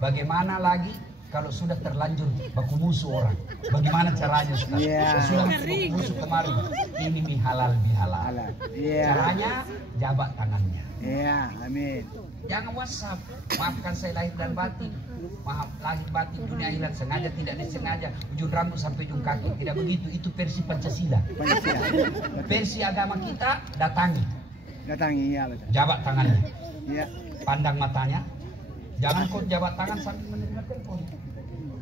bagaimana lagi kalau sudah terlanjur baku musuh orang, bagaimana caranya Ustaz? Iya. Sudah baku musuh kemarin, ini mi halal bihalal. Iya. Caranya jabat tangannya. Iya, amin. Jangan WhatsApp, maafkan saya lahir dan batin. Maaf lahir batin dunia akhirat, sengaja tidak disengaja, ujung rambut sampai ujung kaki. Tidak begitu, itu versi Pancasila. Versi agama kita, datangi. Datangi, iya betul. Jabat tangannya, Iya. pandang matanya. Jangan kau jabat tangan sambil menerima telepon.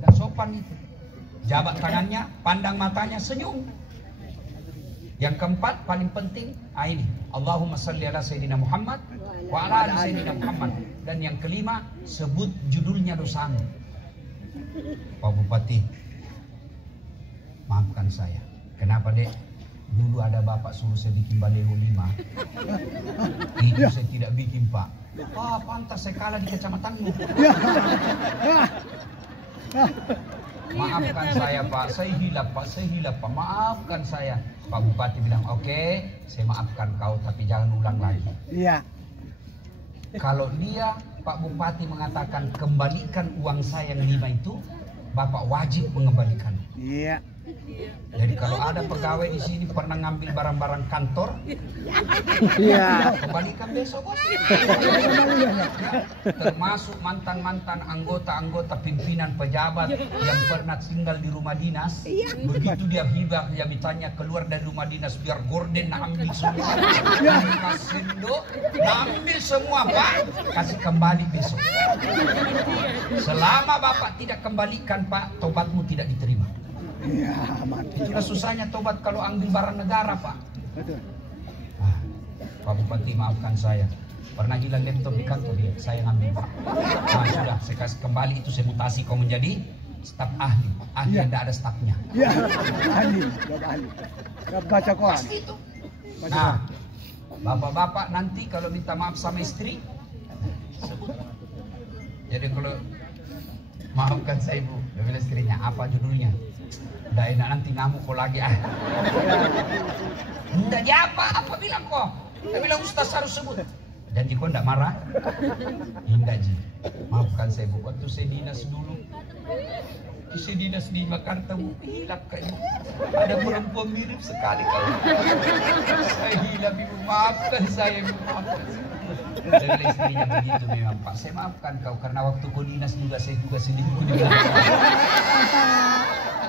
Dan sopan itu. Jabat tangannya, pandang matanya, senyum. Yang keempat, paling penting, ini. Allahumma salli ala Sayyidina Muhammad wa ala ali Sayyidina Muhammad. Dan yang kelima, sebut judulnya dosamu. Pak Bupati, maafkan saya. Kenapa, Dek? Dulu ada bapak suruh saya bikin baleho 5. Itu saya tidak bikin, Pak. Pantas saya kalah di kecamatanmu. Maafkan saya, Pak. Saya hilap, Pak. Saya hilap, Pak. Maafkan saya. Pak Bupati bilang, oke, saya maafkan kau, tapi jangan ulang lagi. Iya. Kalau dia, Pak Bupati mengatakan kembalikan uang saya yang 5 itu, Bapak wajib mengembalikan. Iya. Jadi kalau ada pegawai di sini pernah ngambil barang-barang kantor, Iya. kembalikan besok, Bos. Termasuk mantan-mantan anggota-anggota pimpinan pejabat yang pernah tinggal di rumah dinas. Begitu dia hibah, dia ditanya keluar dari rumah dinas, biar gorden ambil semua. Kasih sendok, ambil semua, Pak. Kasih kembali besok. Selama Bapak tidak kembalikan, Pak, tobatmu tidak diterima. Iya, mati. Itulah susahnya tobat kalau ambil barang negara, Pak. Betul. Ah, Pak Bupati, maafkan saya. Pernah hilang laptop di kantor, dia saya ngambil, Pak. Nah, sudah, saya kasih kembali itu, saya mutasi kau menjadi staf ahli. Ahli yang tidak ada stafnya. Iya, ahli, ahli. Baca Quran. Pasti itu. Nah, bapak-bapak nanti kalau minta maaf sama istri, sebut. Jadi kalau maafkan saya, Ibu, dia bilang istrinya, apa judulnya? Udah enak nanti ngamuk kau lagi. Enggak dia apa bilang kok? Dia bilang Ustaz harus sebut. Janji kau enggak marah? Enggak, Ji. Maafkan saya, Bu. Waktu saya dinas dulu, saya dinas di Jakarta, Bu, hilap kayak ada perempuan mirip sekali kalau saya hilap, Ibu. Maafkan saya, Ibu. Maafkan saya. Dari istrinya begitu memang, Pak. Saya maafkan kau karena waktu kau dinas juga saya juga selingkuh di belakang.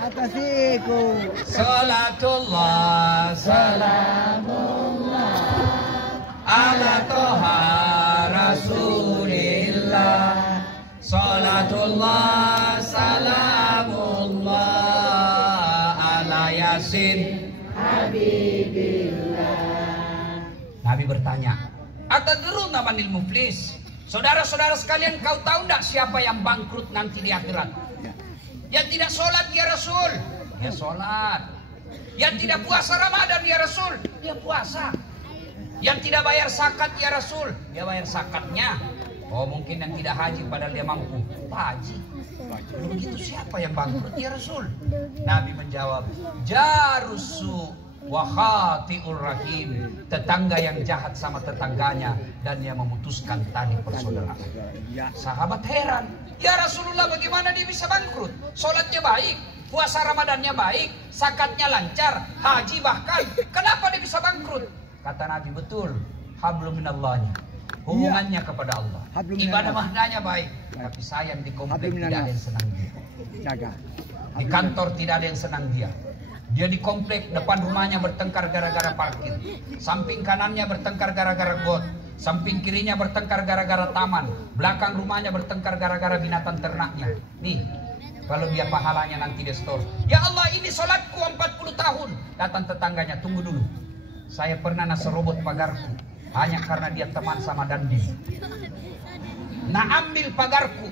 Atasiku. Salatullah, salamullah ala toha rasulillah. Salatullah, salamullah ala yasin habibillah. Nabi bertanya, atadruna manil muflis? Saudara-saudara sekalian, kau tahu enggak siapa yang bangkrut nanti di akhirat? Yang tidak sholat, ya Rasul, dia sholat. Yang tidak puasa Ramadan, ya Rasul, dia puasa. Yang tidak bayar zakat, ya Rasul, dia bayar zakatnya. Oh, mungkin yang tidak haji padahal dia mampu, haji. Begitu siapa yang bangkrut, ya Rasul? Nabi menjawab, jarusu wa khati'ur rahim, tetangga yang jahat sama tetangganya dan yang memutuskan tali persaudaraan. Sahabat heran, ya Rasulullah, bagaimana dia bisa bangkrut? Sholatnya baik, puasa Ramadannya baik, zakatnya lancar, haji bahkan, kenapa dia bisa bangkrut? Kata Nabi, betul, hablum minallahnya, hubungannya kepada Allah, ibadah mahdanya baik, tapi sayang di komplek tidak ada yang senang dia, di kantor tidak ada yang senang dia. Dia di komplek depan rumahnya bertengkar gara-gara parkir, samping kanannya bertengkar gara-gara got, samping kirinya bertengkar gara-gara taman, belakang rumahnya bertengkar gara-gara binatang ternaknya. Nih, kalau dia pahalanya nanti dia store. Ya Allah, ini sholatku 40 tahun. Datang tetangganya, tunggu dulu. Saya pernah naserobot pagarku hanya karena dia teman sama Dandi. Nah, ambil pagarku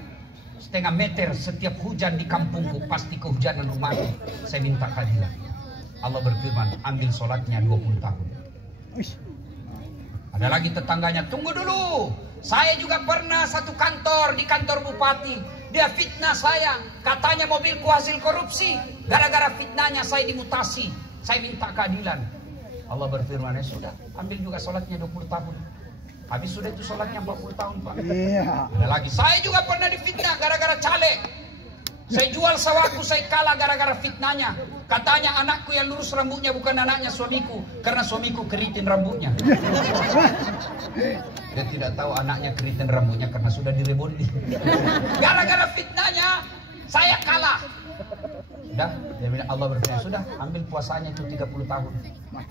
setengah meter setiap hujan di kampungku, pasti kehujanan rumahku. Saya minta keadilan. Allah berfirman, ambil sholatnya 20 tahun. Ada lagi tetangganya, tunggu dulu. Saya juga pernah satu kantor, di kantor bupati. Dia fitnah saya, katanya mobilku hasil korupsi. Gara-gara fitnahnya saya dimutasi. Saya minta keadilan. Allah berfirman, ya sudah, ambil juga sholatnya 20 tahun. Habis sudah itu sholatnya 40 tahun, Pak. Iya. Ada lagi, saya juga pernah difitnah gara-gara caleg. Saya jual sawahku, saya kalah gara-gara fitnahnya. Katanya anakku yang lurus rambutnya bukan anaknya suamiku, karena suamiku keriting rambutnya. Dia tidak tahu anaknya keriting rambutnya karena sudah direbonding. Gara-gara fitnahnya saya kalah. Sudah, dia bilang, Allah berfirman, sudah ambil puasanya itu 30 tahun.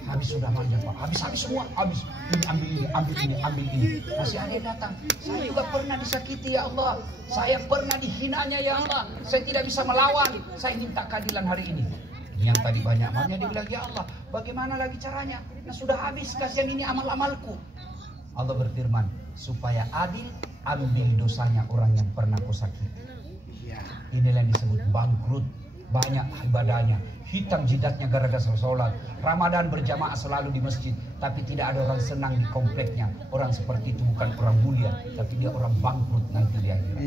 Habis sudah manja Pak, habis semua, habis. Ini ambil ini. Masih ada yang datang. Saya juga pernah disakiti ya Allah. Saya pernah dihinanya ya Allah. Saya tidak bisa melawan. Saya minta keadilan hari ini. Yang tadi banyak amalnya dia bilang, ya Allah, bagaimana lagi caranya? Nah, sudah habis, kasihan ini amal-amalku. Allah berfirman, supaya adil, ambil dosanya orang yang pernah kau sakiti. Inilah yang disebut bangkrut. Banyak ibadahnya, hitam jidatnya gara-gara sholat, Ramadan berjamaah selalu di masjid, tapi tidak ada orang senang di kompleknya. Orang seperti itu bukan orang mulia, tapi dia orang bangkrut nanti di akhirat.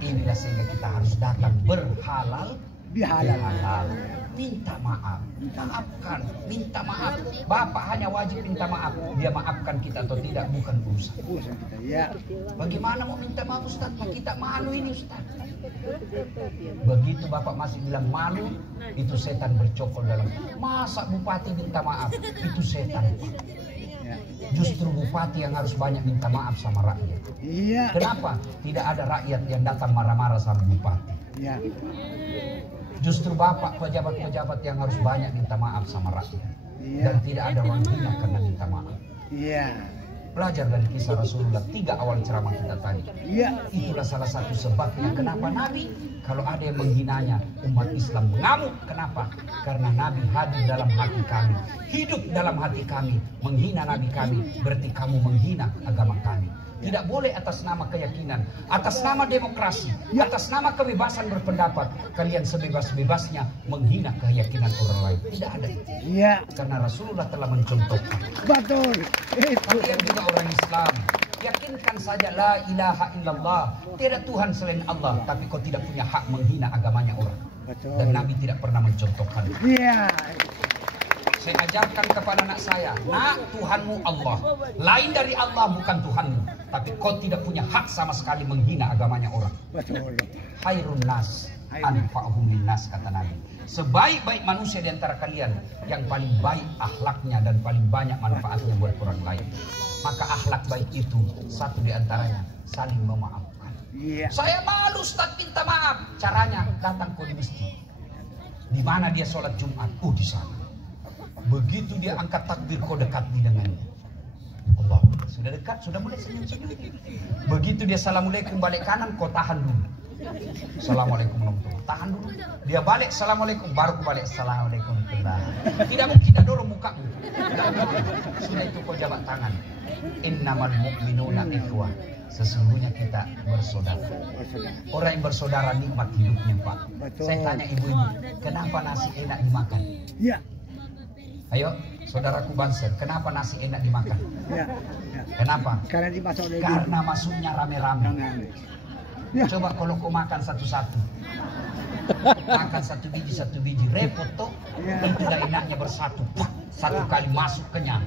Inilah sehingga kita harus datang berhalal bihalal, minta maaf, maafkan, minta maaf. Bapak hanya wajib minta maaf, dia maafkan kita atau tidak bukan urusan kita. Bagaimana mau minta maaf Ustaz? Kita malu ini Ustaz. Begitu Bapak masih bilang malu, itu setan bercokol dalam. Masa bupati minta maaf? Itu setan. Justru bupati yang harus banyak minta maaf sama rakyat. Kenapa? Tidak ada rakyat yang datang marah-marah sama bupati. Justru Bapak pejabat-pejabat yang harus banyak minta maaf sama rakyat. Dan tidak ada orang hina karena minta maaf. Belajar dari kisah Rasulullah 3 awal ceramah kita tadi. Itulah salah satu sebabnya kenapa Nabi kalau ada yang menghinanya umat Islam mengamuk. Kenapa? Karena Nabi hadir dalam hati kami, hidup dalam hati kami. Menghina Nabi kami berarti kamu menghina agama kami. Tidak boleh atas nama keyakinan, atas nama demokrasi, atas nama kebebasan berpendapat kalian sebebas-bebasnya menghina keyakinan orang lain. Tidak ada. Karena Rasulullah telah mencontohkan. Betul. Kalian juga orang Islam, yakinkan saja la ilaha illallah, tiada Tuhan selain Allah, tapi kau tidak punya hak menghina agamanya orang. Dan Nabi tidak pernah mencontohkan. Saya ajarkan kepada anak saya, nak, Tuhanmu Allah, lain dari Allah bukan Tuhanmu, tapi kau tidak punya hak sama sekali menghina agamanya orang. Khairun nas anfa'uhum linnas, kata Nabi. Sebaik-baik manusia di antara kalian yang paling baik akhlaknya dan paling banyak manfaatnya buat orang lain. Maka akhlak baik itu satu di antaranya saling memaafkan. Saya malu Ustaz minta maaf. Caranya datang kau di masjid. Di mana dia sholat Jumat? Di sana. Begitu dia angkat takbir kau dekati dengannya. Allah, sudah dekat, sudah mulai senyum-senyum. Begitu dia assalamualaikum balik kanan, kau tahan dulu. Assalamualaikum warahmatullahi, tahan dulu. Dia balik assalamualaikum, baru kau balik assalamualaikum warahmatullahi. Tidak mungkin tidak dorong mukamu. Sudah itu kau jabat tangan. Innamal mu'minuna ikhwah. Sesungguhnya kita bersaudara. Orang yang bersaudara nikmat hidupnya Pak. Saya tanya ibu-ibu, kenapa nasi enak dimakan? Ayo, saudaraku Banser, kenapa nasi enak dimakan? Kenapa? Karena masuknya rame-rame. Coba kalau kau makan satu-satu, makan satu biji, repot toh. Itu dah enaknya bersatu, satu kali masuk kenyang.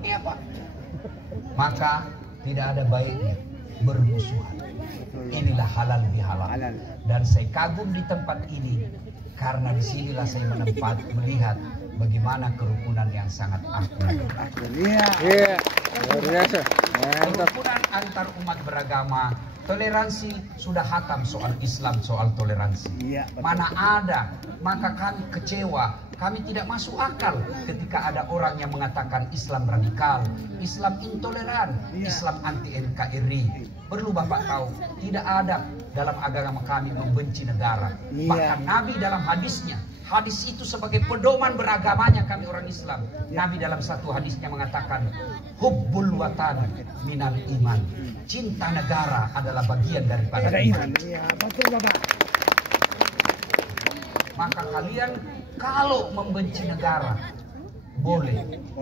Iya Pak. Maka tidak ada baiknya bermusuhan. Inilah halal bihalal. Dan saya kagum di tempat ini karena disinilah saya melihat bagaimana kerukunan yang sangat agung. Luar biasa. Kerukunan antar umat beragama, toleransi sudah hatam soal Islam, soal toleransi. Mana ada, maka kami kecewa. Kami tidak masuk akal ketika ada orang yang mengatakan Islam radikal, Islam intoleran, Islam anti NKRI. Perlu Bapak tahu, tidak ada dalam agama kami membenci negara. Bahkan Nabi dalam hadisnya, hadis itu sebagai pedoman beragamanya kami orang Islam. Nabi dalam satu hadisnya mengatakan, hubbul watan minal iman. Cinta negara adalah bagian daripada iman. Betul Bapak. Maka kalian kalau membenci negara boleh,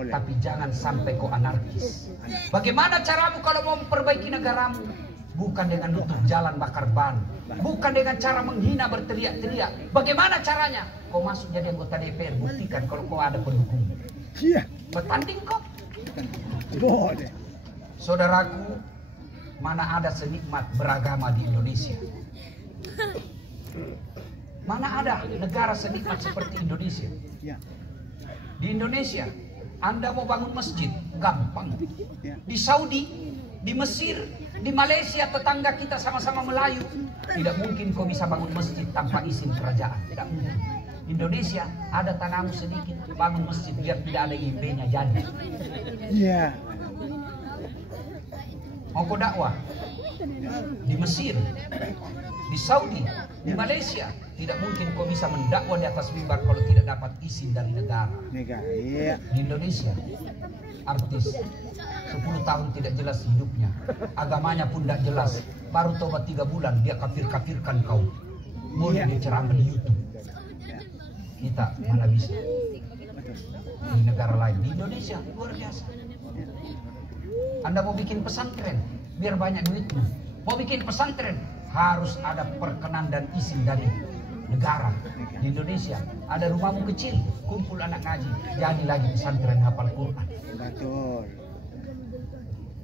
tapi jangan sampai kau anarkis. Bagaimana caramu kalau mau memperbaiki negaramu? Bukan dengan nutup jalan bakar ban, bukan dengan cara menghina berteriak-teriak. Bagaimana caranya? Kau masuk jadi anggota DPR, buktikan kalau kau ada pendukung. Bertanding kok. Boleh. Saudaraku, mana ada senikmat beragama di Indonesia. Mana ada negara senikmat seperti Indonesia. Ya. Di Indonesia, Anda mau bangun masjid, gampang. Ya. Di Saudi, di Mesir, di Malaysia, tetangga kita sama-sama Melayu. Tidak mungkin kau bisa bangun masjid tanpa izin kerajaan. Tidak mungkin. Indonesia, ada tanahmu sedikit, bangun masjid biar tidak ada IB-nya jadi. Iya. Mau kau dakwah? Di Mesir, di Saudi, di Malaysia, tidak mungkin kau bisa mendakwah di atas mimbar kalau tidak dapat izin dari negara. Iya. Di Indonesia, artis 10 tahun tidak jelas hidupnya, agamanya pun tidak jelas, baru tobat 3 bulan dia kafir-kafirkan kau, boleh dia ceramah di YouTube. Kita mana bisa di negara lain. Di Indonesia luar biasa. Anda mau bikin pesantren biar banyak duitmu, mau bikin pesantren harus ada perkenan dan izin dari negara. Di Indonesia ada rumahmu kecil, kumpul anak ngaji, jadi lagi pesantren hafal Quran. Betul.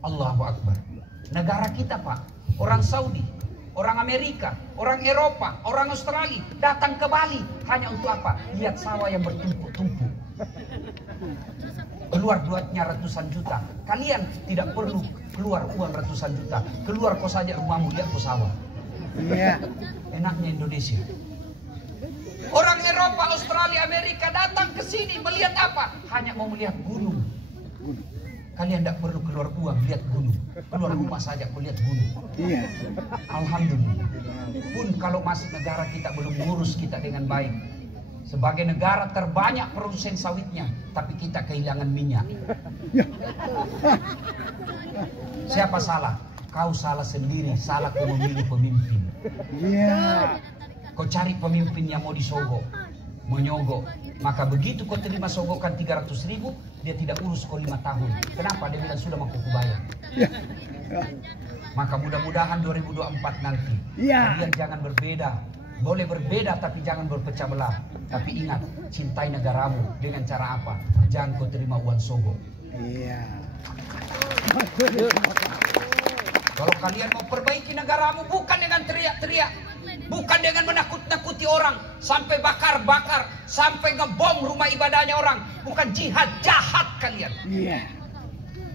Allahu Akbar. Negara kita Pak, orang Saudi, orang Amerika, orang Eropa, orang Australia datang ke Bali hanya untuk apa? Lihat sawah yang bertumpuk-tumpuk. Keluar duitnya ratusan juta. Kalian tidak perlu keluar uang ratusan juta. Keluar kau saja rumahmu, lihat kau sawah. Iya. Enaknya Indonesia. Orang Eropa, Australia, Amerika datang ke sini melihat apa? Hanya mau melihat gunung. Kalian tidak perlu keluar uang, lihat gunung. Keluar rumah saja, kau lihat gunung. Iya. Alhamdulillah. Pun kalau masih negara kita belum ngurus kita dengan baik. Sebagai negara terbanyak produsen sawitnya, tapi kita kehilangan minyak. Siapa salah? Kau salah sendiri, salah kau memilih pemimpin. Iya. Kau cari pemimpin yang mau disogok, menyogok. Maka begitu kau terima sogokan 300.000, dia tidak urus kau 5 tahun. Kenapa? Dia bilang sudah mau kuku bayar. Maka mudah-mudahan 2024 nanti kalian jangan berbeda. Boleh berbeda tapi jangan berpecah belah. Tapi ingat, cintai negaramu dengan cara apa? Jangan kau terima uang sogok. Iya. Kalau kalian mau perbaiki negaramu bukan dengan teriak-teriak, bukan dengan menakut-nakuti orang, sampai bakar-bakar, sampai ngebom rumah ibadahnya orang, bukan jihad, jahat kalian. Iya.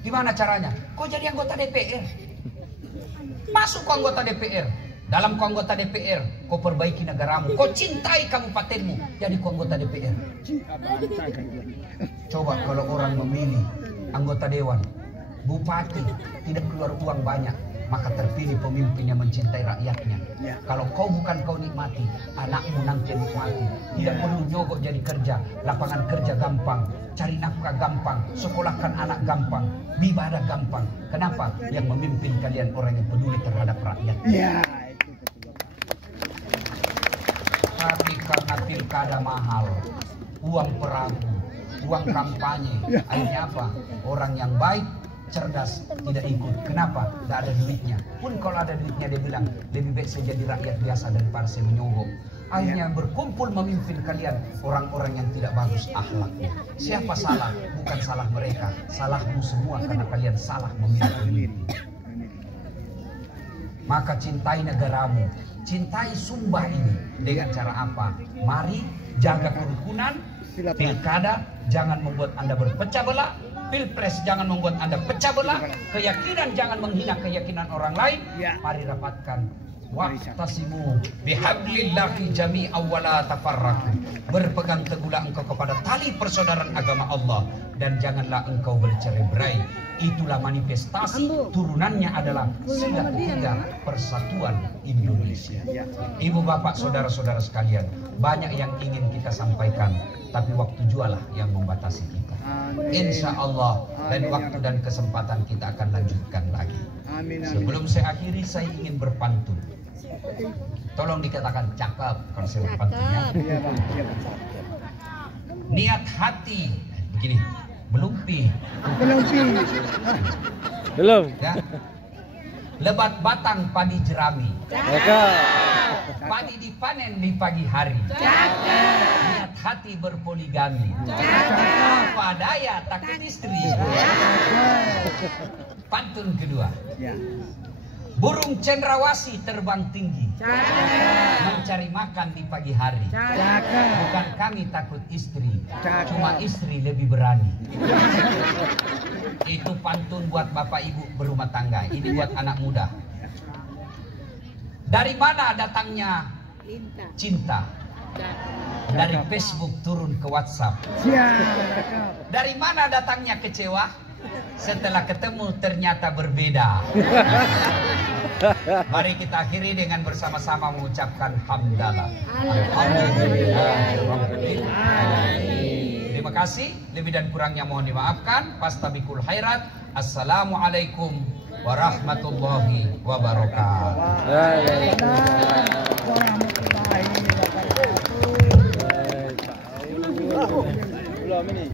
Gimana caranya? Kau jadi anggota DPR. Masuk kau anggota DPR. Dalam kau anggota DPR, kau perbaiki negaramu, kau cintai kabupatenmu, jadi kau anggota DPR. Coba kalau orang memilih anggota dewan, bupati, tidak keluar uang banyak, maka terpilih pemimpin yang mencintai rakyatnya. Kalau kau bukan kau nikmati, anakmu nanti nikmati. Tidak perlu nyogok jadi kerja, lapangan kerja gampang, cari nafkah gampang, sekolahkan anak gampang, ibadah gampang. Kenapa? Yang memimpin kalian orang yang peduli terhadap rakyat. Iya. Tapi karena pilkada mahal, uang perahu, uang kampanye, akhirnya apa? Orang yang baik, cerdas, tidak ikut. Kenapa? Tidak ada duitnya. Pun kalau ada duitnya dia bilang, lebih baik saya jadi rakyat biasa daripada saya menyogok. Akhirnya berkumpul memimpin kalian orang-orang yang tidak bagus akhlaknya. Siapa salah? Bukan salah mereka, salahmu semua karena kalian salah memilih pemimpin. Maka cintai negaramu, cintai Sumba ini dengan cara apa? Mari jaga kerukunan, pilkada jangan membuat Anda berpecah belah, pilpres jangan membuat Anda pecah belah, keyakinan jangan menghina keyakinan orang lain. Mari rapatkan. Waqtasimu bihablillahi jami'an wa la tafarraqu. Berpegang teguhlah engkau kepada tali persaudaraan agama Allah dan janganlah engkau bercerai-berai. Itulah manifestasi turunannya adalah sila ketiga persatuan Indonesia. Ibu bapak saudara-saudara sekalian, banyak yang ingin kita sampaikan, tapi waktu jualah yang membatasi kita. Insya Allah dan waktu dan kesempatan kita akan lanjutkan lagi. Sebelum saya akhiri, saya ingin berpantun. Tolong dikatakan cakep kalau saya berpantunnya. Niat hati begini, belumpi. Belum. Ya. Lebat batang padi jerami. Padi dipanen di pagi hari. Niat hati berpoligami. Apa daya takut istri. Pantun kedua. Burung cendrawasih terbang tinggi, mencari makan di pagi hari. Bukan kami takut istri, cuma istri lebih berani. Itu pantun buat bapak ibu berumah tangga. Ini buat anak muda. Dari mana datangnya cinta? Dari Facebook turun ke WhatsApp. Dari mana datangnya kecewa? Setelah ketemu ternyata berbeda. Mari kita akhiri dengan bersama-sama mengucapkan hamdalah. Terima kasih. Lebih dan kurangnya mohon dimaafkan. Fastabikul khairat. Assalamualaikum warahmatullahi wabarakatuh. Warahmatullahi wabarakatuh.